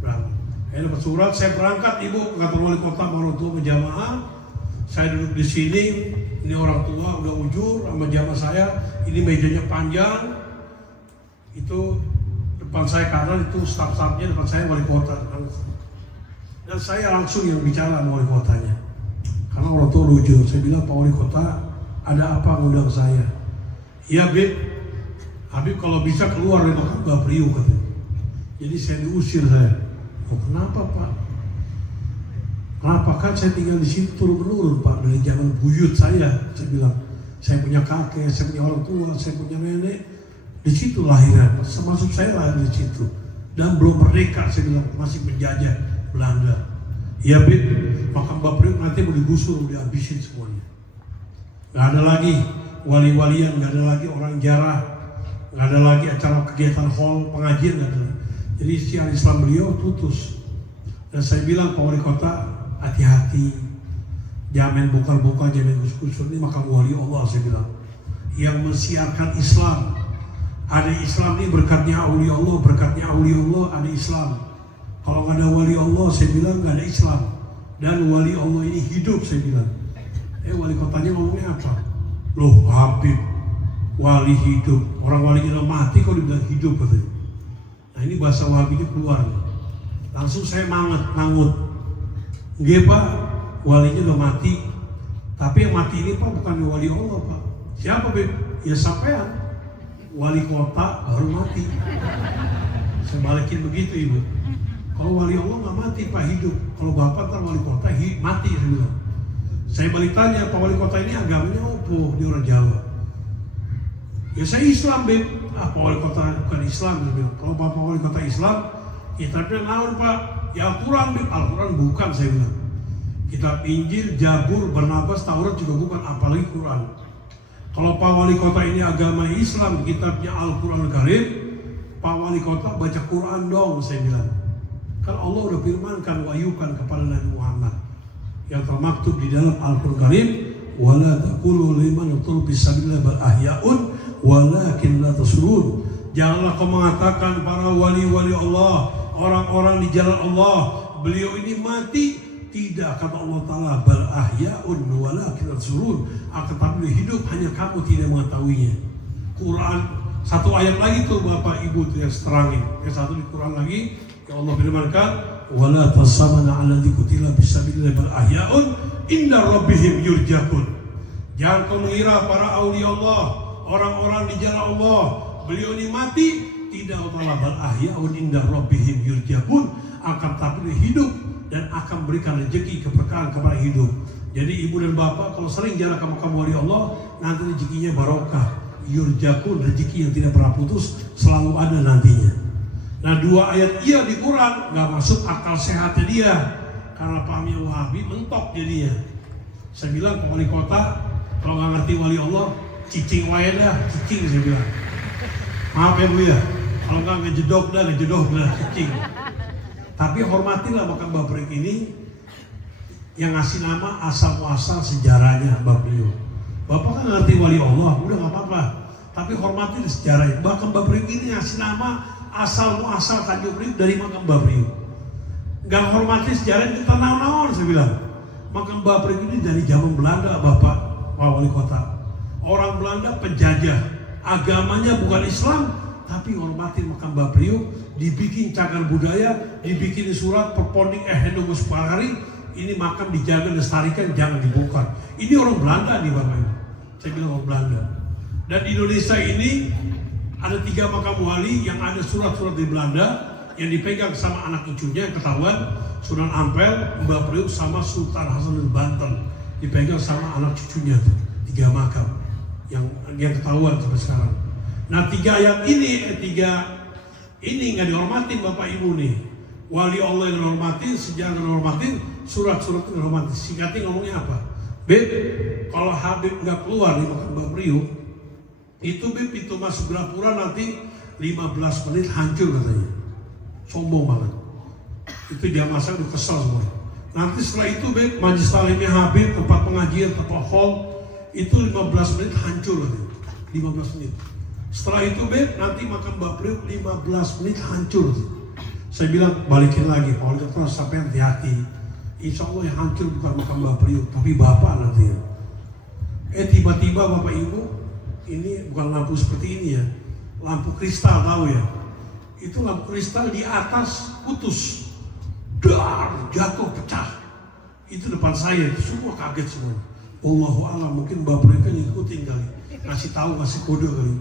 berangkat. Saya dapat surat, saya berangkat Ibu ke kantor wali kota orang tua berjamaah. Saya duduk di sini, ini orang tua udah ujur sama jamaah saya. Ini mejanya panjang, itu depan saya kanan itu staf-stafnya, depan saya wali kota. Dan saya langsung yang bicara sama wali kotanya. Karena orang tua ujur, saya bilang Pak Wali Kota, ada apa ngundang saya? Iya Bib, Habib kalau bisa keluar dari makam Mbah Priuk katanya. Jadi saya diusir saya. Oh kenapa Pak? Kenapa kan saya tinggal di situ turun-menurun Pak, dari zaman buyut saya bilang. Saya punya kakek, saya punya orang tua, saya punya nenek. Di situ lahirnya, termasuk saya lahir di situ. Dan belum merdeka, saya bilang, masih menjajah Belanda. Ya Bib, makam Mbah Priuk nanti mau digusur, dihabisin semuanya. Gak ada lagi wali-walian, gak ada lagi orang jarah, gak ada lagi acara kegiatan hall pengajian, gak ada. Jadi syiar Islam beliau putus. Dan saya bilang Pak Wali Kota, hati-hati, jangan bukal-bukal, jangan gus-gusur. Ini makam wali Allah, saya bilang, yang mensiarkan Islam. Ada Islam ini berkatnya aulia Allah, berkatnya aulia Allah ada Islam. Kalau nggak ada wali Allah, saya bilang nggak ada Islam. Dan wali Allah ini hidup, saya bilang. Wali kotanya ngomongnya apa? Loh, Habib, wali hidup. Orang wali kita mati kalau dibilang hidup katanya. Nah ini bahasa Wahabinya keluar. Langsung saya mangut. Nggih Pak, walinya udah mati. Tapi yang mati ini Pak bukan wali Allah Pak. Siapa Beb? Ya sampean. Wali kota baru mati. Saya balikin begitu Ibu. Kalau wali Allah nggak mati Pak, hidup. Kalau Bapak ntar wali kota mati, saya bilang. Saya balik tanya, Pak Wali Kota ini agamanya apa? Dia orang Jawa. Ya saya Islam Beb. Pak Wali Kota bukan Islam, saya bilang. Kalau Bapak Wali Kota Islam, kita bilang naon Pak? Ya Al-Quran Beb. Al-Quran bukan, saya bilang. Kitab Injil, Jabur, Barnabas, Taurat juga bukan, apalagi Quran. Kalau Pak Wali Kota ini agama Islam, kitabnya Al-Quran Karim, Pak Wali Kota baca Quran dong, saya bilang. Kan Allah udah firmankan, wahyukan kepada Nabi Muhammad yang termaktub di dalam Al-Quran Karim, wala taqulu liman yaqtulu fisabilillah bal ahya'un walakin la tashurun. Janganlah kau mengatakan para wali-wali Allah, orang-orang di jalan Allah, beliau ini mati. Tidak, kata Allah Ta'ala, bal ahya'un walakin la tashurun. Akan tapi hidup, hanya kamu tidak mengetahuinya. Quran satu ayat lagi tuh Bapak Ibu tuh yang terangin. Yang satu di Quran lagi, yang Allah firmankan, wala tasamana ala dikutila bisabilillah bal ahya'un inda rabbihim yurjakun. Jangan kau mengira para aulia Allah, orang-orang di jalan Allah, beliau ini mati. Tidak, Allah bal ahya'un inda rabbihim yurjakun. Akan tapi hidup dan akan berikan rezeki keberkahan kepada hidup. Jadi ibu dan bapak kalau sering jalan ke makam wali Allah, nanti rezekinya barokah. Yurjakun, rezeki yang tidak pernah putus, selalu ada nantinya. Nah dua ayat iya di Quran nggak masuk akal sehatnya dia, karena pahamnya Wahabi mentok jadinya. Saya bilang Pak Wali Kota kalau nggak ngerti wali Allah, cicing wae dah, cicing saya bilang. Maaf ya Bu ya, kalau nggak ngejedok dah cicing. Tapi hormatilah makam Babrik ini yang ngasih nama asal muasal sejarahnya beliau. Bapak kan ngerti wali Allah, udah nggak apa-apa. Tapi hormati sejarahnya. Makam Babrik ini ngasih nama asal muasal Tanjung Priok dari makam Mbah Priok. Gak hormati sejarah kita naon-naon, saya bilang. Makam Mbah Priok ini dari zaman Belanda Bapak Wali Kota. Orang Belanda penjajah, agamanya bukan Islam, tapi hormati makam Mbah Priok, dibikin cagar budaya, dibikin surat perponding Hendomus Palari, ini makam dijaga, lestarikan, jangan dibongkar. Ini orang Belanda nih Bapak Ibu. Saya bilang orang Belanda. Dan di Indonesia ini ada 3 makam wali yang ada surat-surat di Belanda yang dipegang sama anak cucunya yang ketahuan, Sunan Ampel, Mbah Priok sama Sultan Hasanuddin Banten dipegang sama anak cucunya tuh, 3 makam yang ketahuan sampai sekarang. Nah 3 ayat ini, 3 ini nggak dihormatin Bapak Ibu nih. Wali Allah yang dihormatin, sejarah yang dihormatin, surat-surat yang dihormatin. Singkatnya ngomongnya apa? Beb, kalau Habib nggak keluar di makam Mbah Priok, itu Beb, itu masuk Grapura nanti 15 menit hancur katanya. Sombong banget. Itu dia masa udah kesel semua. Nanti setelah itu Beb, majlis talimnya Habib, tempat pengajian, tempat hall, itu 15 menit hancur katanya. 15 menit. Setelah itu Beb, nanti makam Mbah Priok 15 menit hancur. Saya bilang balikin lagi, kalau kita sampai hati-hati. Insya Allah yang hancur bukan makam Mbah Priok, tapi Bapak nanti. Tiba-tiba Bapak Ibu, ini bukan lampu seperti ini ya, lampu kristal tahu ya, itu lampu kristal di atas putus, jatuh pecah, itu depan saya, itu semua kaget semua. Wallahu a'lam, mungkin Bapak mereka ngikutin kali, ngasih tahu, ngasih kode kali,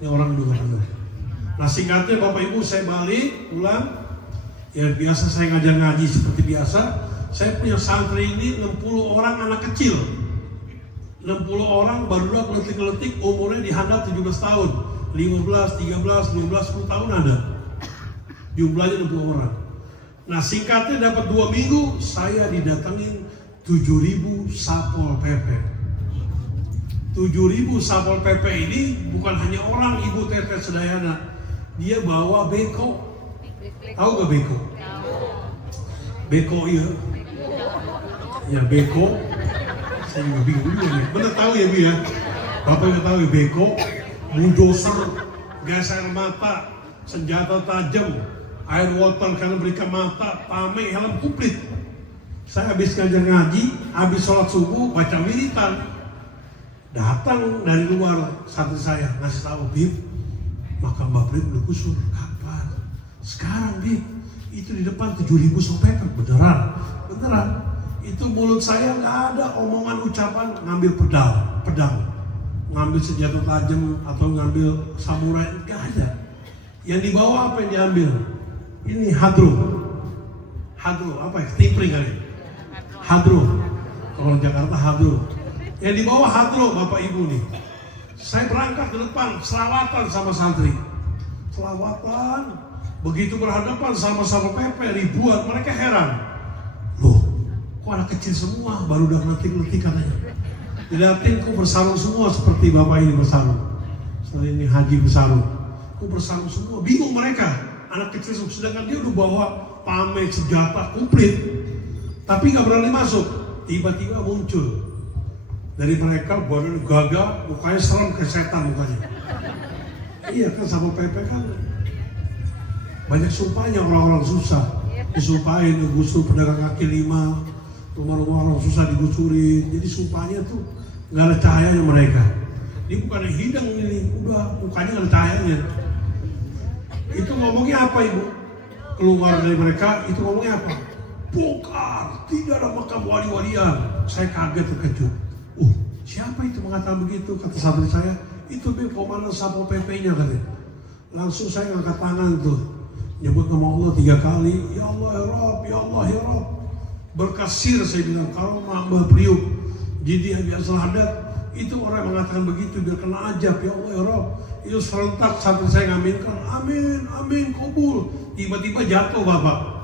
ini orang juga benar. Nah singkatnya Bapak Ibu, saya balik pulang, ya biasa saya ngajar ngaji seperti biasa. Saya punya santri ini 60 orang anak kecil. 60 orang baru ngeletik-ngeletik, umurnya dihandap 17 tahun, 15, 13, 15, 10 tahun ada. Jumlahnya 60 orang. Nah singkatnya dapat 2 minggu, saya didatengin 7.000 Satpol PP. 7.000 Satpol PP ini bukan hanya orang Ibu Teteh Sedayana, dia bawa beko. Tahu gak beko? Beko iya. Ya beko. Saya juga bingung juga nih. Bener tahu ya Bu ya? Bapak nggak tahu ya beko, bulldozer, gas air mata, senjata tajam, air water karena berikan mata, tameng, helm komplit. Saya habis ngajar ngaji, habis sholat subuh, baca wiritan. Datang dari luar santri saya ngasih tahu, Bib, makam Mbak Prit udah gusur. Kapan? Sekarang Bib, itu di depan 7.000 sopeter. Beneran. Itu mulut saya nggak ada omongan ucapan ngambil pedang, ngambil senjata tajam atau ngambil samurai, nggak ada. Yang dibawa apa yang diambil? Ini hadro apa ya? Tipring kali. Hadro. Kalau Jakarta hadro. Yang dibawa hadro Bapak Ibu nih. Saya berangkat ke depan, selawatan sama santri. Selawatan. Begitu berhadapan sama PP ribuan, mereka heran. Loh, kok anak kecil semua, baru udah ngetik-ngetik katanya. Dilihatin kok bersarung semua seperti Bapak ini bersarung. Setelah ini haji bersarung. Kok bersarung semua, bingung mereka. Anak kecil semua, sedangkan dia udah bawa pame, senjata, komplit. Tapi gak berani masuk. Tiba-tiba muncul dari mereka, badan gagah, mukanya serem kayak setan mukanya. Iya kan, sama PP kan banyak sumpahnya orang-orang susah. Disumpahin, digusur pedagang kaki lima, rumah-rumah orang susah digusurin. Jadi sumpahnya tuh gak ada cahayanya mereka. Ini bukan yang hidang ini, udah mukanya gak ada cahayanya. Itu ngomongnya apa Ibu? Keluar dari mereka, itu ngomongnya apa? Bongkar, tidak ada makam wali-walian. Saya kaget terkejut. Siapa itu mengatakan begitu? Kata santri saya, itu Bib komandan Satpol PP-nya katanya. Langsung saya ngangkat tangan tuh, nyebut nama Allah 3 kali. Ya Allah ya Rabb, ya Allah ya Rabb. Berkasir saya bilang, kalau Mbak Priuk jadi Abi Azlahadat, itu orang yang mengatakan begitu biar kena ajab. Ya Allah ya Rabb. Itu serentak santri saya ngaminkan, amin, amin, kabul. Tiba-tiba jatuh Bapak.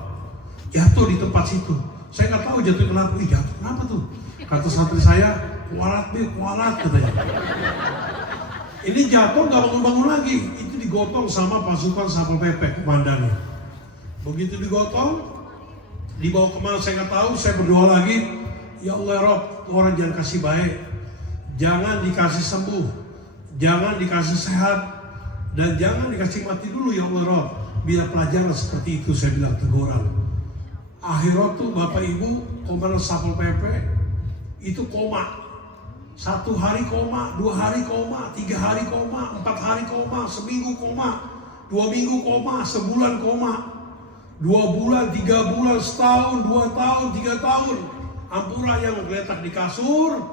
Jatuh di tempat situ. Saya nggak tahu jatuh kenapa. Jatuh kenapa tuh? Kata santri saya, kualat Bib, kualat katanya. Ini jatuh nggak bangun-bangun lagi. Itu digotong sama pasukan Satpol PP komandannya. Begitu digotong, dibawa kemana saya nggak tahu. Saya berdoa lagi, ya Allah ya Rabb, orang jangan kasih baik, jangan dikasih sembuh, jangan dikasih sehat, dan jangan dikasih mati dulu ya Allah ya Rabb. Biar pelajaran seperti itu, saya bilang teguran. Akhirat tuh Bapak Ibu, komandan Satpol PP itu koma. 1 hari koma, 2 hari koma, 3 hari koma, 4 hari koma, seminggu koma, 2 minggu koma, sebulan koma, 2 bulan, 3 bulan, setahun, 2 tahun, 3 tahun. Ampura yang geletak di kasur,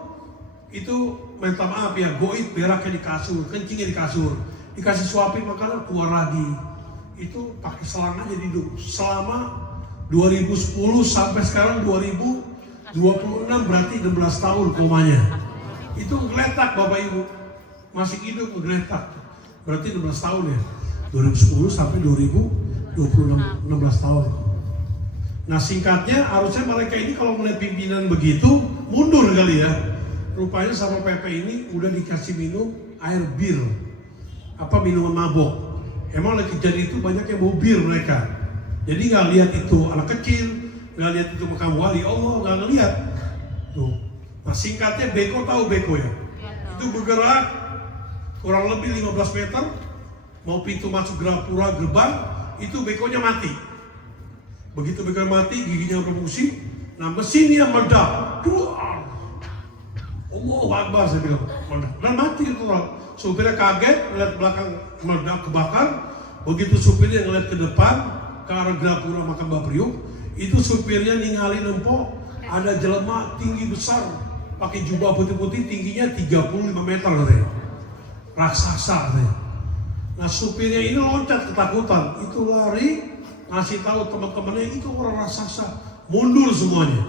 itu minta maaf ya, goib beraknya di kasur, kencingnya di kasur, dikasih suapin makanan keluar lagi. Itu pakai selang aja hidup selama 2010 sampai sekarang 2026, berarti 16 tahun komanya. Itu ngeletak Bapak Ibu, masih hidup ngeletak, berarti 16 tahun ya, 2010 sampai 2026, 16 tahun. Nah singkatnya, harusnya mereka ini kalau melihat pimpinan begitu, mundur kali ya. Rupanya Satpol PP ini udah dikasih minum air bir, apa minuman mabok. Emang lagi kejadian itu banyak yang mau bir mereka. Jadi nggak lihat itu anak kecil, nggak lihat itu makam wali Allah, nggak ngelihat. Tuh. Nah singkatnya beko, tahu beko ya? Itu bergerak kurang lebih 15 meter, mau pintu masuk Grapura gerbang, itu bekonya mati. Begitu bekonya mati, giginya udah pusing, nah mesinnya meledak. Allahu Akbar saya bilang, meledak. Dan mati itu orang. Supirnya kaget, ngeliat belakang meledak kebakar. Begitu supirnya ngeliat ke depan, ke arah Grapura makam Mbak Priuk, itu supirnya ninggalin empok, ada jelema tinggi besar, pakai jubah putih-putih, tingginya 35 meter katanya, raksasa katanya. Nah supirnya ini loncat ketakutan, itu lari ngasih tahu teman-temannya itu orang raksasa, mundur semuanya.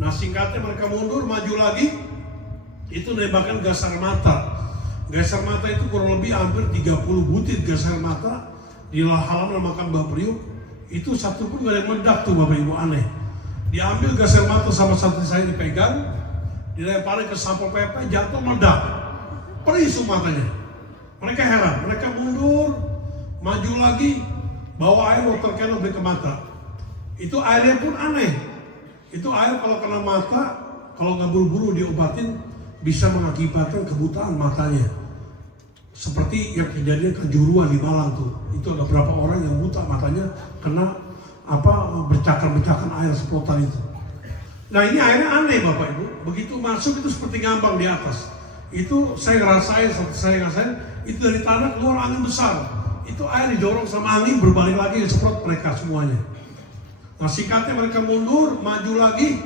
Nah singkatnya mereka mundur, maju lagi, itu nembakan gas air mata. Gas air mata itu kurang lebih hampir 30 butir gas air mata di halaman makam Mbak Priuk. Itu satu pun gak ada yang meledak tuh Bapak Ibu, aneh. Diambil gas air mata sama santri saya, dipegang, dilemparin ke Satpol PP, jatuh meledak. Perih matanya. Mereka heran, mereka mundur, maju lagi, bawa air water cannon ke mata. Itu airnya pun aneh. Itu air kalau kena mata, kalau nggak buru-buru diobatin, bisa mengakibatkan kebutaan matanya. Seperti yang kejadian Kanjuruhan di Malang tuh. Itu ada beberapa orang yang buta matanya kena bercakan-bercakan air semprotan itu. Nah ini airnya aneh Bapak Ibu. Begitu masuk itu seperti ngambang di atas. Itu saya ngerasain, itu dari tanah keluar angin besar. Itu air didorong sama angin, berbalik lagi disemprot mereka semuanya. Nah singkatnya mereka mundur, maju lagi.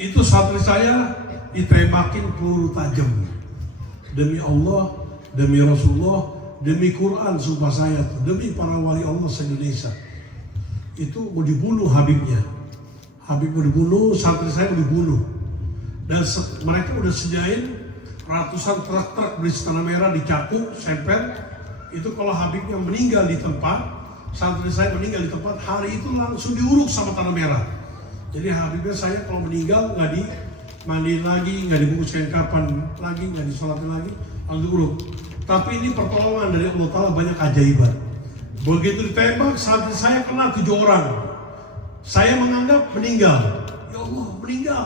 Itu santri saya ditembakin peluru tajam. Demi Allah, demi Rasulullah, demi Quran, sumpah saya, demi para wali Allah se-Indonesia. Itu mau dibunuh Habibnya. Habib mau dibunuh, santri saya mau dibunuh. Dan mereka udah sediain ratusan truk-truk berisi tanah merah dicakung, sempel. Itu kalau Habibnya meninggal di tempat, santri saya meninggal di tempat, hari itu langsung diuruk sama tanah merah. Jadi Habibnya saya kalau meninggal nggak dimandiin lagi, nggak dibungkuskan kapan lagi, nggak disolatin lagi, langsung diuruk. Tapi ini pertolongan dari Allah Ta'ala, banyak keajaiban. Begitu ditembak, santri saya kena 7 orang. Saya menganggap meninggal. Ya Allah, meninggal.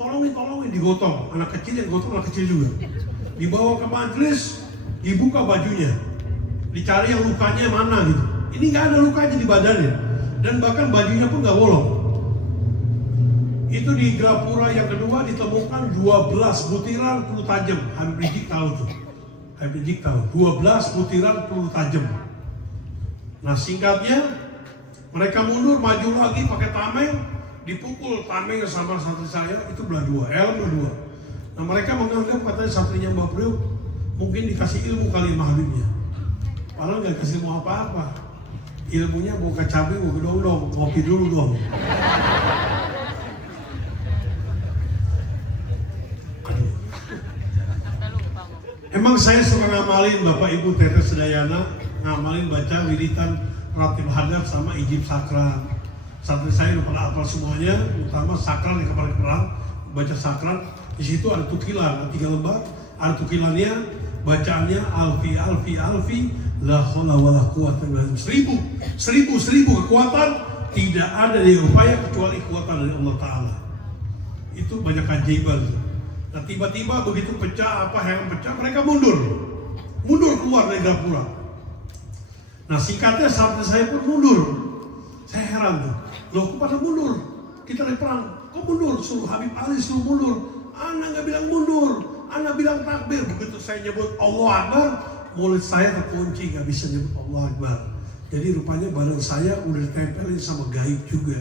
Tolongin, digotong. Anak kecil yang gotong, anak kecil juga. Dibawa ke majelis, dibuka bajunya. Dicari yang lukanya mana gitu. Ini nggak ada lukanya di badannya. Dan bahkan bajunya pun nggak bolong. Itu di Grapura yang kedua ditemukan 12 butiran peluru tajam. Habib Rizik tahu tuh. Habib Rizik tahu. 12 butiran peluru tajam. Nah singkatnya, mereka mundur, maju lagi pakai tameng, dipukul tameng sama santri saya, itu belah 2, helm belah 2. Nah mereka menganggap katanya santrinya Mbak Priok mungkin dikasih ilmu kali sama Habibnya. Padahal nggak kasih ilmu apa-apa. Ilmunya mau ke cabai, mau ke dong, ngopi dulu dong. Emang saya suka ngamalin Bapak Ibu Tetes Sedayana, ngamalin baca wiritan Ratib Hadap sama Ijib Sakral. Santri saya udah pada hafal semuanya, utama sakral yang kemarin perang, baca sakral. Di situ ada tukilan, 3 lembar, ada tukilannya, bacaannya alfi, la haula wala quwwata illa billah. 1000 kekuatan, tidak ada di upaya kecuali kekuatan dari Allah Ta'ala. Itu banyak keajaiban. Nah tiba-tiba begitu pecah yang pecah, mereka mundur keluar dari Grapura. Nah singkatnya santri saya pun mundur. Saya heran tuh, loh kok pada mundur? Kita lagi perang, kok mundur? Suruh Habib Ali suruh mundur. Ana nggak bilang mundur, ana bilang takbir. Begitu saya nyebut Allah Akbar, mulut saya terkunci, nggak bisa nyebut Allah Akbar. Jadi rupanya badan saya udah ditempelin sama gaib juga.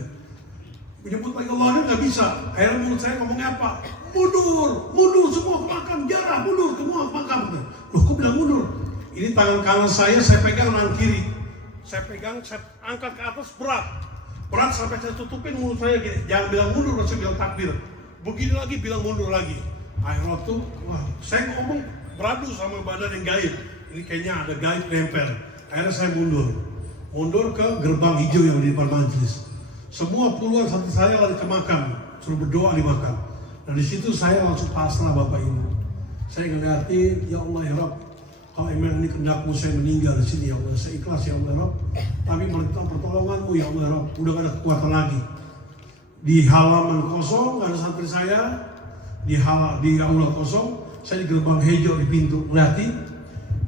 Menyebut lagi Allah Akbar nggak bisa. Akhirnya mulut saya ngomongnya apa? Mundur semua ke makam, jarah mundur semua ke makam. Loh kok bilang mundur? Ini tangan kanan saya pegang tangan kiri. Saya pegang, saya angkat ke atas berat sampai saya tutupin mulut saya gini. Jangan bilang mundur, saya bilang takbir. Begini lagi bilang mundur lagi. Akhirnya tuh, wah, saya ngomong beradu sama badan yang gaib. Ini kayaknya ada gaib nempel. Akhirnya saya mundur ke gerbang hijau yang di depan majelis. Semua puluhan santri saya lari ke makam, suruh berdoa di makam. Nah di situ saya langsung pasrah Bapak Ibu. Saya ngeliatin, ya Allah ya Rabb, kalau emang ini kehendakmu saya meninggal di sini ya Allah, saya ikhlas ya Allah ya Rabb. Tapi meminta pertolonganmu ya Allah ya Rabb, udah gak ada kekuatan lagi. Di halaman kosong gak ada santri saya, di aula kosong, saya di gerbang hijau di pintu ngeliatin,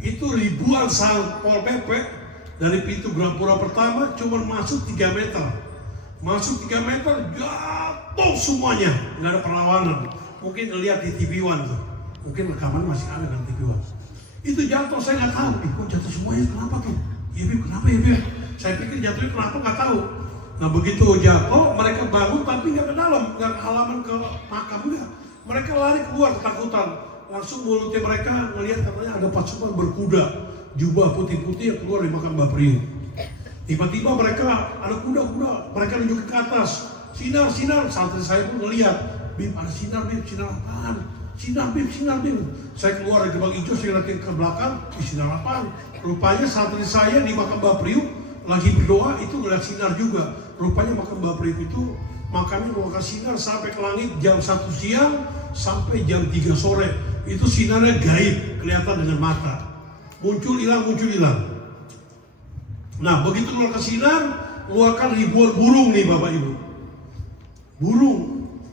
itu ribuan Satpol PP dari pintu Grapura pertama cuma masuk 3 meter. Masuk 3 meter, jatuh semuanya, nggak ada perlawanan. Mungkin ngeliat di TV One tuh, mungkin rekaman masih ada kan TV One. Itu jatuh, saya nggak tahu, kok jatuh semuanya, kenapa tuh? Ya Bib, kenapa ya Bib? Saya pikir jatuhnya kenapa nggak tahu. Nah begitu jatuh, mereka bangun tapi nggak ke dalam, nggak ke halaman ke makam nggak. Mereka lari keluar ketakutan. Langsung mulutnya mereka ngelihat katanya ada pasukan berkuda, jubah putih-putih yang keluar di makam Mbak Priok. Tiba-tiba mereka ada kuda-kuda, mereka nunjukin ke atas, sinar, santri saya pun ngeliat, Bib ada sinar apaan? Sinar Bib. Saya keluar dari gerbang hijau, saya lihat ke belakang, sinar apaan? Rupanya santri saya di makam Mbak Priok lagi berdoa, itu ngeliat sinar juga. Rupanya makam Mbak Priok itu Makanya kalau sinar sampai ke langit jam 1 siang sampai jam 3 sore. Itu sinarnya gaib, kelihatan dengan mata. Muncul hilang, muncul hilang. Nah begitu keluar ke sinar, keluarkan ribuan burung nih Bapak Ibu. Burung,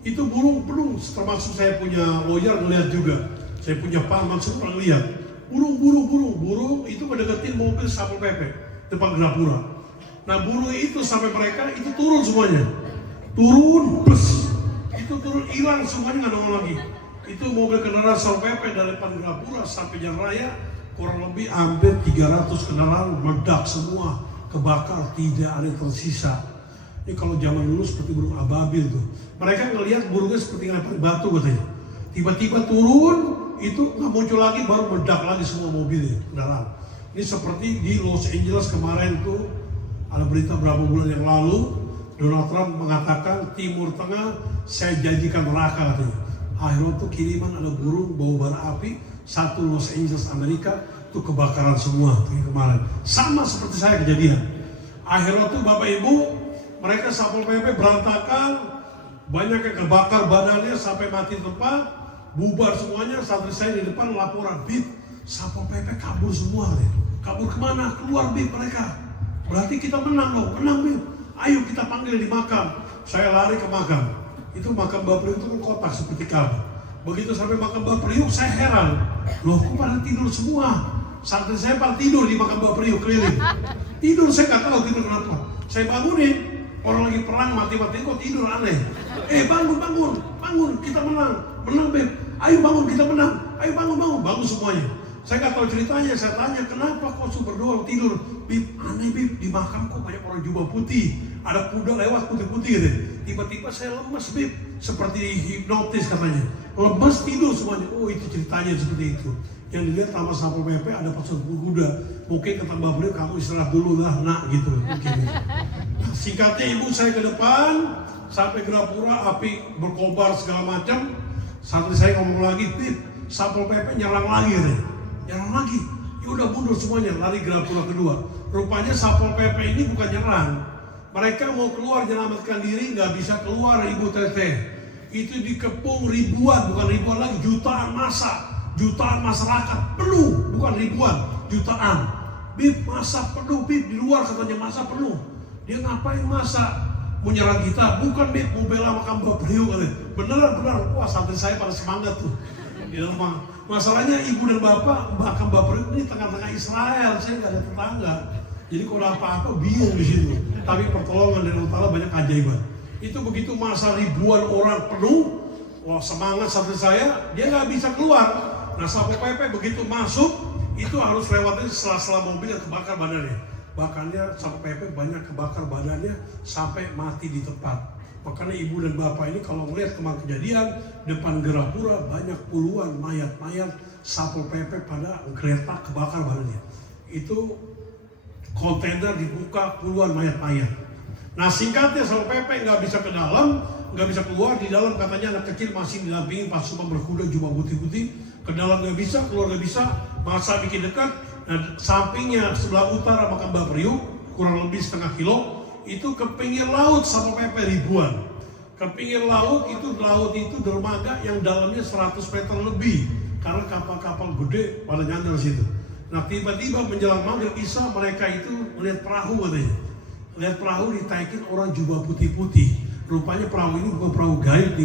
itu burung, termasuk saya punya lawyer ngeliat juga. Saya punya paman semua ngeliat. Burung itu mendekatin mobil Satpol PP depan Grapura. Nah burung itu sampai mereka itu turun semuanya. Turun, bus. Itu turun, hilang semuanya, nggak nongol lagi. Itu mobil kendaraan Satpol PP dari depan Grapura sampai Jalan Raya, kurang lebih hampir 300 kendaraan meledak semua, kebakar, tidak ada yang tersisa. Ini kalau zaman dulu seperti burung ababil tuh. Mereka ngelihat burungnya seperti ngelempar batu katanya. Tiba-tiba turun, itu nggak muncul lagi, baru meledak lagi semua mobilnya, kendaraan. Ini seperti di Los Angeles kemarin tuh, ada berita berapa bulan yang lalu, Donald Trump mengatakan Timur Tengah saya janjikan neraka katanya. Akhirnya tuh kiriman ada burung bawa bara api, satu Los Angeles Amerika tuh kebakaran semua tuh kemarin. Sama seperti saya kejadian. Akhirnya tuh Bapak Ibu, mereka Satpol PP berantakan, banyak yang kebakar badannya sampai mati tempat, bubar semuanya. Santri saya di depan laporan, Bib, Satpol PP kabur semua nih. Kabur kemana? Keluar Bib mereka. Berarti kita menang loh, menang Bib. Ayo kita panggil di makam. Saya lari ke makam. Itu makam Mbak Priuk itu kotak seperti Ka'bah. Begitu sampai makam Mbak Priuk, saya heran. Loh, kok pada tidur semua? Santri saya pada tidur di makam Mbak Priuk keliling. Tidur, saya nggak tahu tidur kenapa. Saya bangunin, orang lagi perang mati-mati kok tidur, aneh. Bangun, kita menang, Beb. Ayo bangun, kita menang. Ayo bangun semuanya. Saya nggak tahu ceritanya, saya tanya kenapa kok berdoa tidur. Bib, aneh Bib, di makam kok banyak orang jubah putih, ada kuda lewat putih-putih gitu. Tiba-tiba saya lemes Bib, seperti hipnotis katanya. Lemes tidur semuanya. Oh itu ceritanya seperti itu. Yang dilihat sama Satpol PP ada pasukan kuda. Mungkin kata Mbak Beliau, kamu istirahat dulu lah nak gitu. Mungkin. Nah, singkatnya ibu saya ke depan, sampai Grapura api berkobar segala macam. Santri saya ngomong lagi, Bib, Satpol PP nyerang lagi nih. Nyerang lagi. Ya udah mundur semuanya, lari Grapura kedua. Rupanya Satpol PP ini bukan nyerang. Mereka mau keluar menyelamatkan diri, nggak bisa keluar Ibu Teteh. Itu dikepung ribuan, bukan ribuan lagi, jutaan massa, jutaan masyarakat penuh, bukan ribuan, jutaan. Bib, massa penuh, Bib, di luar katanya massa penuh. Dia ngapain massa? Mau nyerang kita? Bukan Bib, mau bela makam Mbak Priuk katanya. Beneran, wah santri saya pada semangat tuh. Di dalam masalahnya ibu dan bapak, makam Mbak Priuk ini tengah-tengah Israel, saya nggak ada tetangga. Jadi kalau apa-apa bingung di situ. Tapi pertolongan dari Allah Ta'ala banyak keajaiban. Itu begitu masa ribuan orang penuh, wah semangat santri saya, dia nggak bisa keluar. Nah Satpol PP begitu masuk, itu harus lewatin sela-sela mobil yang kebakar badannya. Bahkannya Satpol PP banyak kebakar badannya sampai mati di tempat. Makanya ibu dan bapak ini kalau melihat kemarin kejadian depan Grapura banyak puluhan mayat-mayat Satpol PP pada kereta kebakar badannya. Itu kontainer dibuka puluhan mayat-mayat. Nah singkatnya Satpol PP nggak bisa ke dalam, nggak bisa keluar. Di dalam katanya anak kecil masih didampingi pasukan berkuda jubah putih-putih. Ke dalam nggak bisa, keluar nggak bisa. Masa bikin dekat. Nah sampingnya sebelah utara makam Mbak Priuk kurang lebih setengah kilo. Itu ke pinggir laut Satpol PP ribuan. Ke pinggir laut itu dermaga yang dalamnya 100 meter lebih. Karena kapal-kapal gede pada nyandar situ. Nah tiba-tiba menjelang maghrib Isya mereka itu melihat perahu katanya. Lihat perahu ditaikin orang jubah putih-putih. Rupanya perahu ini bukan perahu gaib,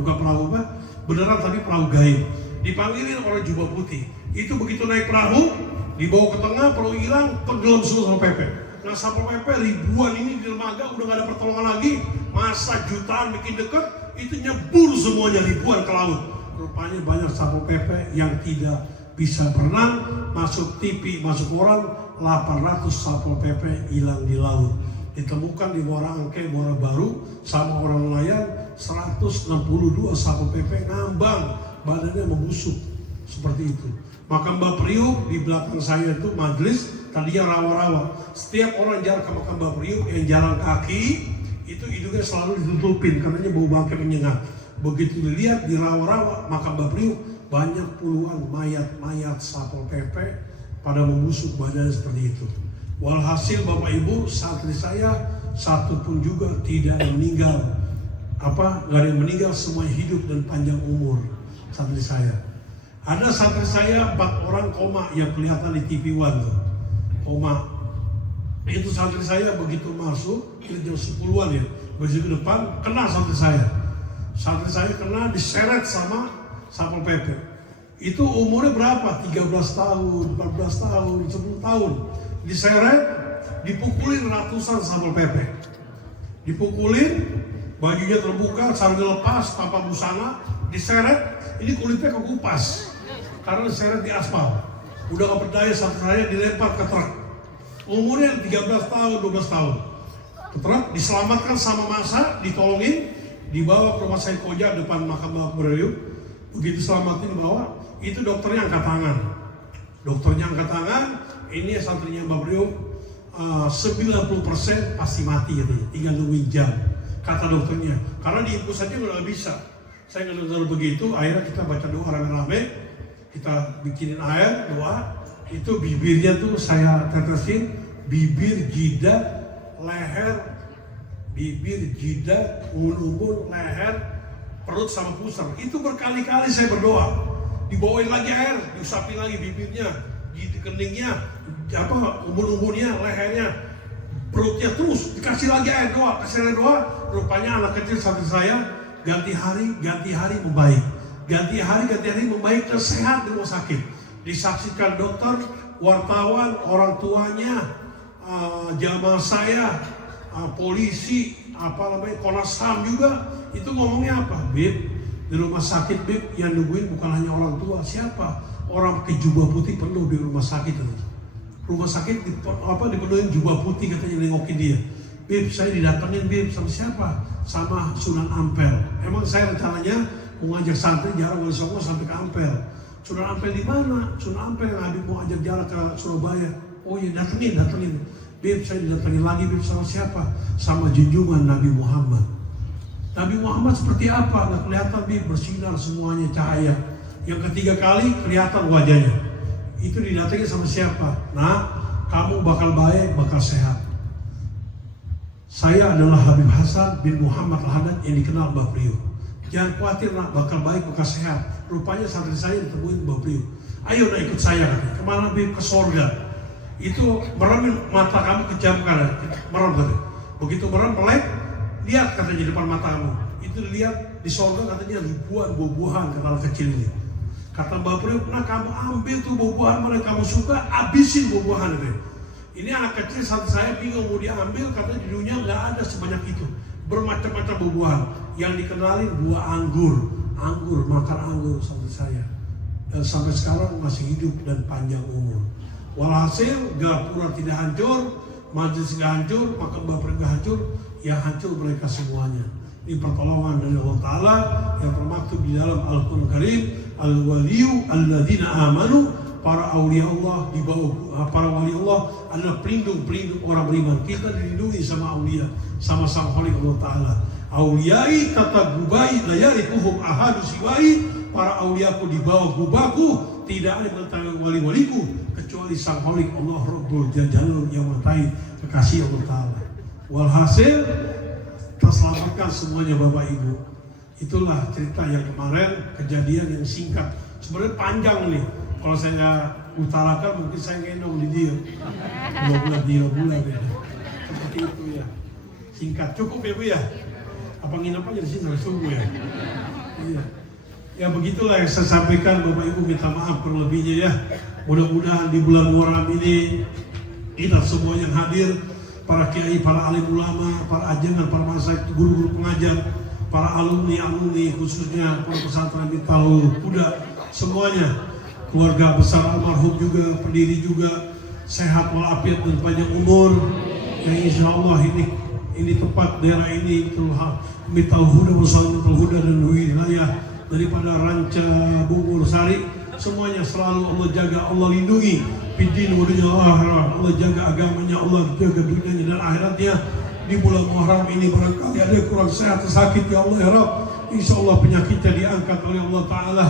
bukan perahu apa? Beneran tapi perahu gaib. Dipanggilin orang jubah putih. Itu begitu naik perahu, dibawa ke tengah, perahu hilang, tenggelam semua Satpol PP. Nah Satpol PP ribuan ini di dermaga udah gak ada pertolongan lagi. Masa jutaan bikin dekat, itu nyebur semuanya ribuan ke laut. Rupanya banyak Satpol PP yang tidak bisa berenang, masuk TV, masuk koran, 800 Satpol PP hilang di laut. Ditemukan di Muara Angke, Muara Baru, sama orang nelayan, 162 Satpol PP ngambang, badannya membusuk, seperti itu. Makam Mbak Priuk di belakang saya itu majelis, tadinya rawa-rawa. Setiap orang jalan ke makam Mbak Priuk yang jalan kaki, itu hidungnya selalu ditutupin, karenanya bau bangkai menyengat. Begitu dilihat di rawa-rawa makam Mbak Priuk, banyak puluhan mayat-mayat Satpol PP pada membusuk badannya seperti itu. Walhasil Bapak Ibu, santri saya satu pun juga tidak meninggal. Nggak ada yang meninggal, semuanya hidup dan panjang umur. Santri saya. Ada santri saya 4 orang koma yang kelihatan di TV One tuh. Koma. Itu santri saya begitu masuk, jam 10-an ya, begitu ke depan, kena santri saya. Santri saya kena diseret sama Satpol PP. Itu umurnya berapa? 13 tahun, 14 tahun, 10 tahun. Diseret, dipukulin ratusan Satpol PP. Dipukulin, bajunya terbuka, sarungnya lepas, tanpa busana, diseret, ini kulitnya kekupas. Karena diseret di aspal. Udah gak berdaya, santri saya dilempar ke truk. Umurnya 13 tahun, 12 tahun. Ke truk, diselamatkan sama masa, ditolongin, dibawa ke rumah sakit Koja depan makam Mbah Priok. Begitu selamatin dibawa, itu dokternya angkat tangan. Dokternya angkat tangan, ini santrinya Mbah Priok, 90% pasti mati katanya, tinggal nungguin jam. Kata dokternya, karena diinfus saja udah gak bisa. Saya nggak dengar begitu, akhirnya kita baca doa rame-rame, kita bikinin air, doa. Itu bibirnya tuh saya tetesin, bibir, jidat, leher, bibir, jidat, umbul, leher, perut sama pusar. Itu berkali-kali saya berdoa. Dibawain lagi air, diusapin lagi bibirnya, keningnya, umbul-umbulnya, lehernya, perutnya, terus dikasih lagi air, doa, kasih air doa. Rupanya anak kecil santri saya ganti hari membaik. Ganti hari membaik dan sehat di rumah sakit. Disaksikan dokter, wartawan, orang tuanya, jamaah saya, polisi, Komnas HAM juga. Itu ngomongnya apa? Bib, di rumah sakit Bib yang nungguin bukan hanya orang tua, siapa? Orang pakai jubah putih penuh di rumah sakit. Rumah sakit dipenuhin jubah putih, katanya nengokin dia. Bib, saya didatengin Bib, sama siapa? Sama Sunan Ampel. Emang saya rencananya mau ngajak santri jalan Wali Songo sampai ke Ampel. Sunan Ampel di mana? Sunan Ampel yang Habib mau ajak jalan ke Surabaya. Oh iya, datengin. Bib, saya didatengin lagi Bib, sama siapa? Sama junjungan Nabi Muhammad. Nabi Muhammad seperti apa? Nggak kelihatan Bib, bersinar semuanya cahaya. Yang ketiga kali kelihatan wajahnya. Itu didatengin sama siapa? Nah, kamu bakal baik, bakal sehat. Saya adalah Habib Hasan bin Muhammad Al-Haddad yang dikenal Mbah Priok. Jangan khawatir nak, bakal baik, bakal sehat. Rupanya santri saya ditemuin Mbah Priok. Ayo nak ikut saya katanya. Kemana Bib? Ke sorga. Itu meremin mata kamu kejamkan, merem katanya. Begitu merem melek, lihat katanya di depan mata kamu. Itu dilihat di sorga katanya ribuan buah-buahan kata anak kecil ini. Kata Mbah Priok, nah kamu ambil tuh buah-buahan mana yang kamu suka, abisin buah-buahan itu. Ini anak kecil santri saya bingung mau diambil, katanya di dunia nggak ada sebanyak itu. Bermacam-macam buah-buahan. Yang dikenalin buah anggur, makan anggur santri saya. Dan sampai sekarang masih hidup dan panjang umur. Walhasil gapura tidak hancur, majlis nggak hancur, makam Mbah Priok nggak hancur, yang hancur mereka semuanya. Ini pertolongan dari Allah Ta'ala yang termaktub di dalam Al-Quran Karim. Al-waliyu alladzina amanu, para aulia Allah di bawah para wali Allah adalah pelindung orang beriman. Kita dilindungi sama aulia, sama sang khalik Allah Ta'ala. Auliyai kata gubai layarikuhum ahadu siwai, para auliaku di bawah gubaku, tidak ada yang wali-waliku kecuali sang khalik Allah Rabbul Jalal yang mengetahui kekasih Allah Ta'ala. Walhasil terselamatkan semuanya Bapak Ibu. Itulah cerita yang kemarin, kejadian yang singkat. Sebenarnya panjang nih. Kalau saya utarakan mungkin saya ngendong di dia 2 bulan ya. Seperti itu ya. Singkat, cukup ya Bu ya. Apa nginep aja di sini sampai subuh ya. Iya. Ya begitulah yang saya sampaikan Bapak Ibu, minta maaf kurang lebihnya ya. Mudah-mudahan di bulan Muharram ini kita semua yang hadir, para kiai, para alim ulama, para ajengan, para masyayikh, guru-guru pengajar, para alumni khususnya para pesantren Miftahul Huda, semuanya, keluarga besar almarhum juga, pendiri juga, sehat walafiat dan panjang umur. Yang insya Allah ini tempat daerah ini Miftahul Huda, Miftahul Huda dan wilayah daripada Ranca Bungur Sari, semuanya selalu Allah jaga, Allah lindungi. Bidin wadunya Allah jaga agamanya, Allah jaga dunianya dan akhiratnya. Di bulan Muharram ini barangkali ada yang kurang sehat, sakit ya Allah ya Rabb. Insya Allah penyakitnya diangkat oleh Allah Ta'ala,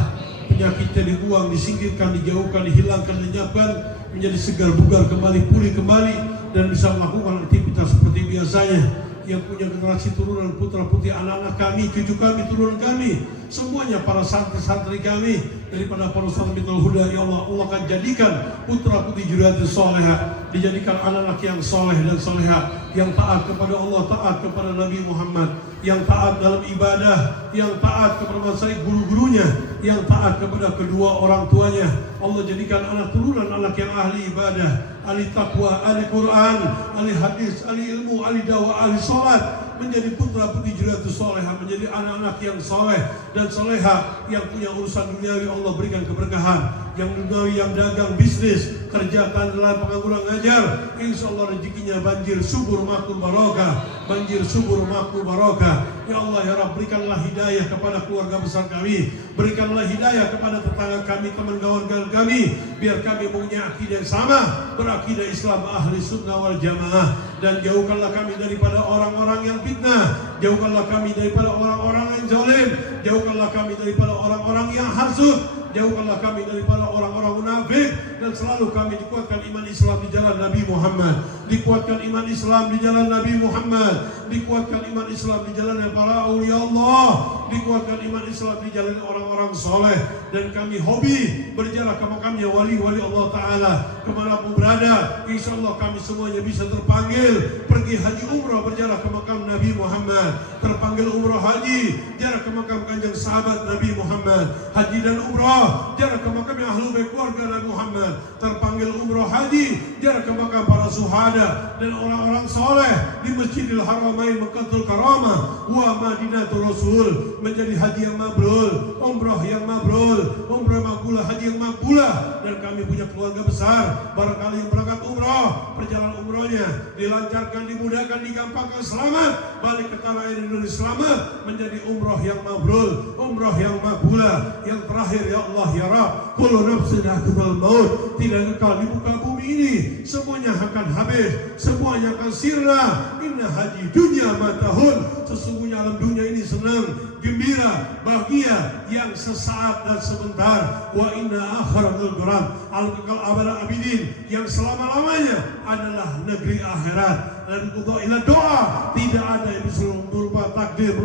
penyakitnya dibuang, disingkirkan, dijauhkan, dihilangkan, lenyapkan, menjadi segar bugar kembali, pulih kembali, dan bisa melakukan aktivitas seperti biasanya. yang punya generasi turunan putra putri anak-anak kami, cucu kami, turunan kami, semuanya para santri-santri kami daripada para Salafitul Huda. Ya Allah, Allah akan jadikan putra putri juriyatus salihah, dijadikan anak-anak yang soleh dan solehah, yang taat kepada Allah, taat kepada Nabi Muhammad, yang taat dalam ibadah, yang taat kepada masyayikh guru-gurunya, yang taat kepada kedua orang tuanya. Allah jadikan anak turunan anak yang ahli ibadah, ahli taqwa, ahli Quran, ahli hadis, ahli ilmu, ahli dakwah, ahli salat, menjadi putra putri juriyatus salihah, menjadi anak-anak yang soleh dan soleha, yang punya urusan duniawi Allah berikan keberkahan, yang duniawi, yang dagang, bisnis, kerja, tandalan, pengangguran, ngajar, insya Allah rezekinya banjir subur makul barokah, banjir subur makul barokah. Ya Allah ya Rabb, berikanlah hidayah kepada keluarga besar kami, berikanlah hidayah kepada tetangga kami, teman kawan kami, biar kami punya akidah yang sama, berakidah Islam ahli sunnah wal jamaah, dan jauhkanlah kami daripada orang-orang yang fitnah, jauhkanlah kami daripada orang-orang yang zalim, jauhkanlah kami daripada orang-orang yang hasud, jauhkanlah kami daripada orang-orang munafik, dan selalu kami dikuatkan iman Islam di jalan Nabi Muhammad, dikuatkan iman Islam di jalan Nabi Muhammad, dikuatkan iman Islam di jalan para aulia Allah, dikuatkan iman Islam di jalan orang-orang soleh, dan kami hobi berjalan ke makamnya wali-wali Allah Ta'ala kemanapun berada. Insya Allah kami semuanya bisa terpanggil pergi haji umrah berjalan ke makam Nabi Muhammad, terpanggil umrah haji jalan ke makam kanjeng sahabat Nabi Muhammad, haji dan umrah jalan ke makam yang ahlu baik keluarga Nabi Muhammad, terpanggil umrah haji jalan ke makam para suhada dan orang-orang soleh di Masjidil Haramain Mekkatul Karamah wa Madinatul Rasul, menjadi haji yang mabrur, umrah yang mabrur, umrah makbulah, haji yang makbulah. Dan kami punya keluarga besar, barangkali yang berangkat umrah, perjalanan umrahnya dilancarkan, dimudahkan, digampangkan, selamat balik ke tanah air Indonesia, selamat menjadi umrah yang mabrur, umrah yang makbulah. Yang terakhir ya Allah ya Rabb, kullu nafsin dha'iqatul maut, tidak kekal di muka bumi ini, semuanya akan habis, semuanya akan sirna. Inna haji dunia matahun, sesungguhnya alam dunia ini senang, gembira, bahagia yang sesaat dan sebentar. Wa inna akhiratul duran, al kekal abad abidin, yang selama-lamanya adalah negeri akhirat. Dan untuk ila doa, tidak ada yang bisa berubah takdir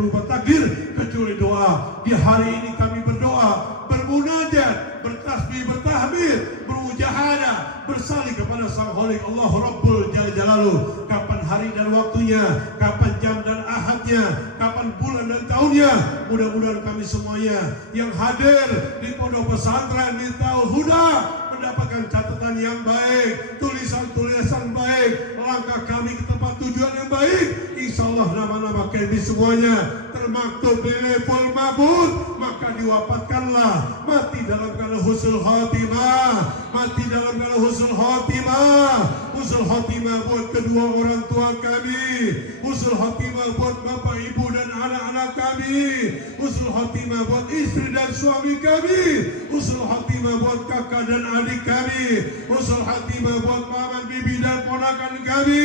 kecuali doa. Di hari ini kami berdoa, bermunajat, bertasbih, bertahmid, bermujahadah, bersalih kepada Sang Khalik Allah Rabbul Jalaluh. Kapan hari dan waktunya, kapan jam dan ahadnya, kapan bulan dan tahunnya, mudah-mudahan kami semuanya yang hadir di pondok pesantren Miftahul Huda mendapatkan catatan yang baik, tulisan-tulisan baik, langkah kami ke tempat tujuan yang baik. Insya Allah nama-nama kami semuanya termaktub di level mabud, maka diwafatkanlah mati dalam keadaan husnul khatimah, mati dalam keadaan husnul khatimah. Husnul khatimah buat kedua orang tua kami, husnul khatimah buat bapak ibu dan anak-anak kami, husnul khatimah buat istri dan suami kami, husnul khatimah buat kakak dan adik kami, husnul khatimah buat paman bibi dan ponakan kami,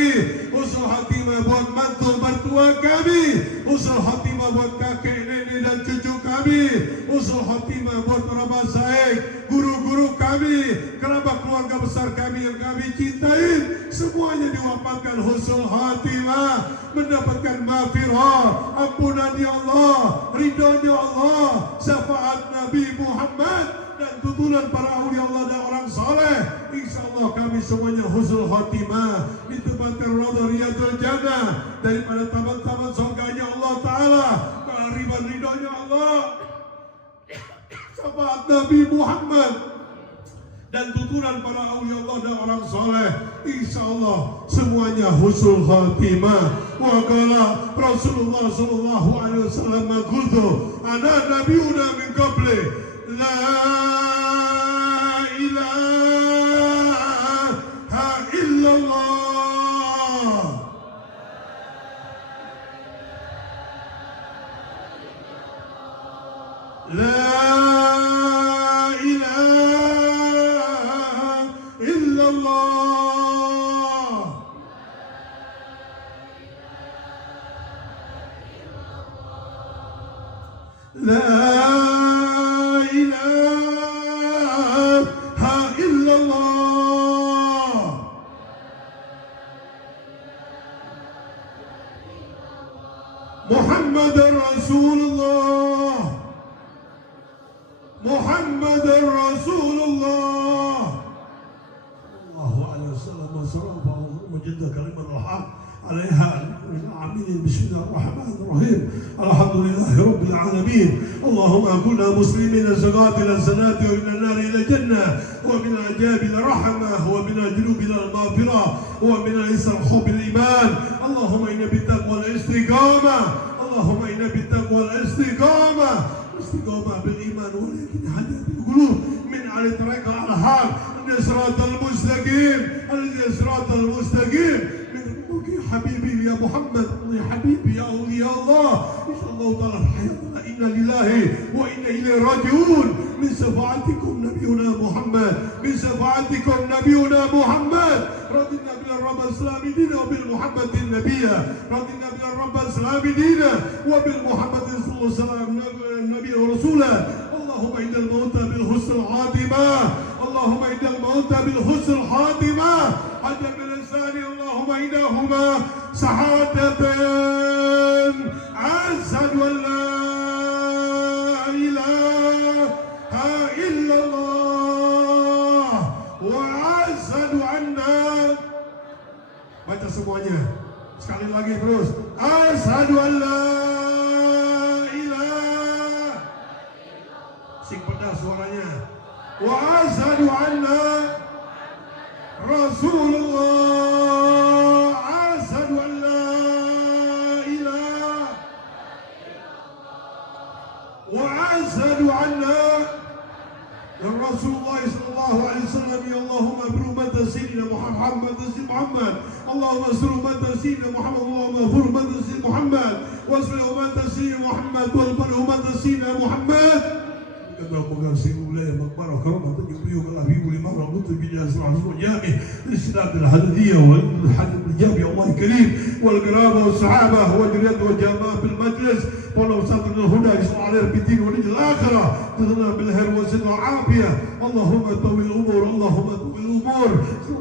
husnul khatimah buat mantu mertua kami, husnul khatimah buat kakek nenek dan cucu kami, husnul khatimah buat para masyayikh, guru-guru kami, kerabat keluarga besar kami yang kami cintai, semuanya diwafatkan husnul khatimah, mendapatkan maghfirah, ampunan ya Allah, ridhonya Allah, syafaat Nabi Muhammad, dan tuntunan para awliya Allah dan orang saleh. Insya Allah kami semuanya husnul khatimah, ditempatkan Riyadul Jannah, daripada taman-taman surganya Allah Ta'ala, keariban ridhonya Allah, syafaat Nabi Muhammad, dan tuntunan para awliya Allah dan orang saleh. Insya Allah semuanya husnul khatimah. Wa qala Rasulullah sallallahu alaihi wasallam qultu ana nabiyuna min qabli la ilaha illallah. La محمد رسول الله الله عليه وسلم وصرفه وجد كلمة الحق عليها العاملين. بسم الله الرحمن الرحيم. الحمد لله رب العالمين. اللهم كنا مسلمين سقاط الى السنات ومن النار الى الجنه ومن العجاب الى الرحمه ومن الجنوب الى المغفره ومن الخوف الايمان. اللهم انا بالتقوى الاستقامه. اللهم انا بالتقوى الاستقامه. استقامه بالايمان ولكن حاجه القلوب من على طريق الحق الصراط المستقيم الذي صراط المستقيم حبيبي يا محمد يا حبيبي يا أولياء الله إن شاء الله تعالى في حياتنا إنا لله وإنا إليه راجعون من شفاعتكم نبينا محمد من شفاعتكم نبينا محمد. رضينا بالرب الإسلام دينا وبالمحمد النبي. رضينا بالرب الإسلام دينا وبالمحمد صلى الله عليه وسلم النبي ورسوله. اللهم إن الموتى بالحسن الخاتمة. اللهم إن الموتى بالحسن الخاتمة. حتى بالإنسان اللهم إنهما شهادتين أشهد أن لا إله إلا الله وأشهد أن baca semuanya sekali lagi terus asyhadu an la ilaha sing pedas suaranya wa asyhadu anna Rasulullah. Asyhadu an la ilaha wa asyhadu anna Rasulullah sallallahu alaihi wasallam. Ya Allahumma berhurmat sayyidina Muhammad Muhammad. Allahumma berhurmat sayyidina Muhammad. Allahumma berhurmat sayyidina Muhammad. Wa berhurmat sayyidina Muhammad wa berhurmat sayyidina Muhammad. كما قال سيدنا مولاي مقبره وكرامه تجيب الحبيب لمن ربط بجاز العزو الجامع للسلام الحدثيه والحدث الجامع الله الكريم والقرابه والصحابه والجريد والجماعه بالمجلس ولو صدر الهدى يسمع عليه بالدين ولج الاخره تغنى بالخير والسد والعافيه. اللهم طول الامور. اللهم طول الامور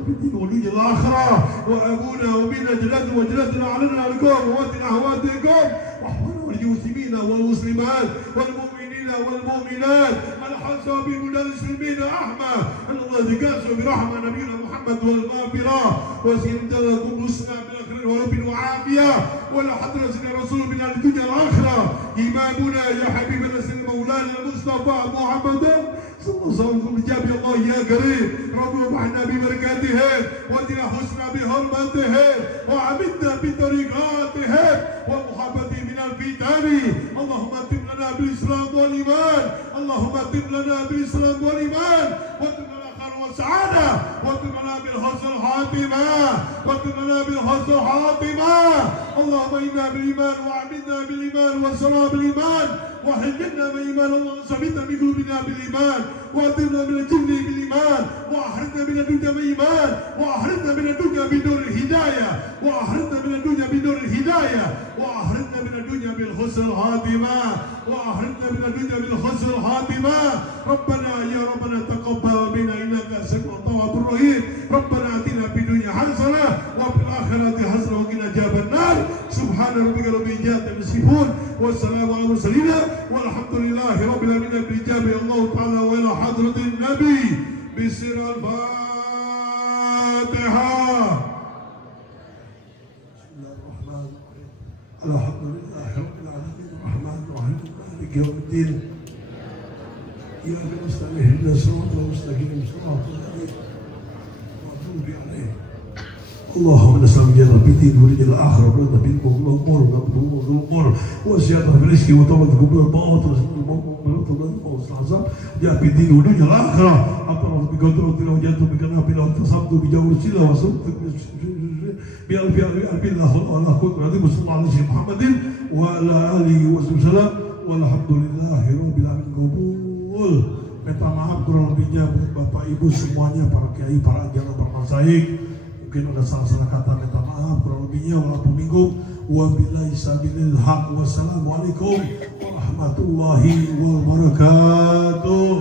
بالدين ولج الاخره. وابونا وبنا جلد وجلدنا علينا لكم وواتنا اهواتكم واحفظنا والمسلمين والمسلمات والمؤمنين والمؤمنات الحسن بمولى المسلمين أحمى أن الله يجازه برحمة نبينا محمد والمغفرة وسيمتلكم رسنا بالخير ورب وعافية ولا حضرة سيدنا رسول من الدنيا الآخرة. إمامنا يا حبيبنا سيدنا مولانا المصطفى محمد صلى الله عليه وسلم بجاب الله يا كريم. رب ومحنا ببركاته ودنا حسنا بحرمته وعمدنا بطريقاته ومحبته من الفتن. اللهم اتم لنا بالإسلام والإيمان. اللهم اتم لنا بالإسلام والإيمان واتم لنا خير والسعادة واتم لنا بالحسن الخاتمة واتم لنا بالحسن الخاتمة. اللهم إنا بالإيمان وعمدنا بالإيمان والسلام بالإيمان وحجنا بالإيمان. اللهم ثبتنا بقلوبنا بالإيمان وأتمنا من الجن بالإيمان وأحرزنا من الدنيا بالإيمان وأحرزنا من الدنيا بدون الهداية وأحرزنا من الدنيا بدون الهداية وأحرزنا من الدنيا بالحسن الخاتمة وأحرزنا من الدنيا بالحسن الخاتمة. ربنا يا ربنا تقبل منا إنك سميع التواب الرحيم. ربنا آتنا في الدنيا حسنة وفي الآخرة حسنة وقنا عذاب النار. سبحان ربك رب العزة عما يصفون والسلام على المرسلين والحمد لله رب العالمين. بالإجابة الله تعالى وإلى حضرة النبي بسر الفاتحة. بسم الله الرحمن الرحيم. الحمد لله رب العالمين الرحمن الرحيم مالك يوم الدين. إياك نستعين اهدنا الصراط المستقيم صراط الذين المغضوب عليهم. اللهم نسأل جل في الدين ولج الآخرة ورضا بالأمور ونبذل الأمور وزيادة في الرزق وطولة قبل الموت جاء في الدين ولج الآخرة. أطلت بقدرتنا وجدت بكنافنا واتصمت بجور السلة وصمت بألف الله ولا قدر عظيم صلى الله عليه محمد وعلى آله وسلم والحمد لله رب العالمين. Kabul. Minta maaf kurang lebihnya buat Bapak Ibu semuanya, para kiai, para ajaran, para masyayikh. Mungkin ada salah-salah kata, minta maaf kurang lebihnya. Walaupun minggu wabillahi sabilil haq. Wassalamualaikum warahmatullahi wabarakatuh.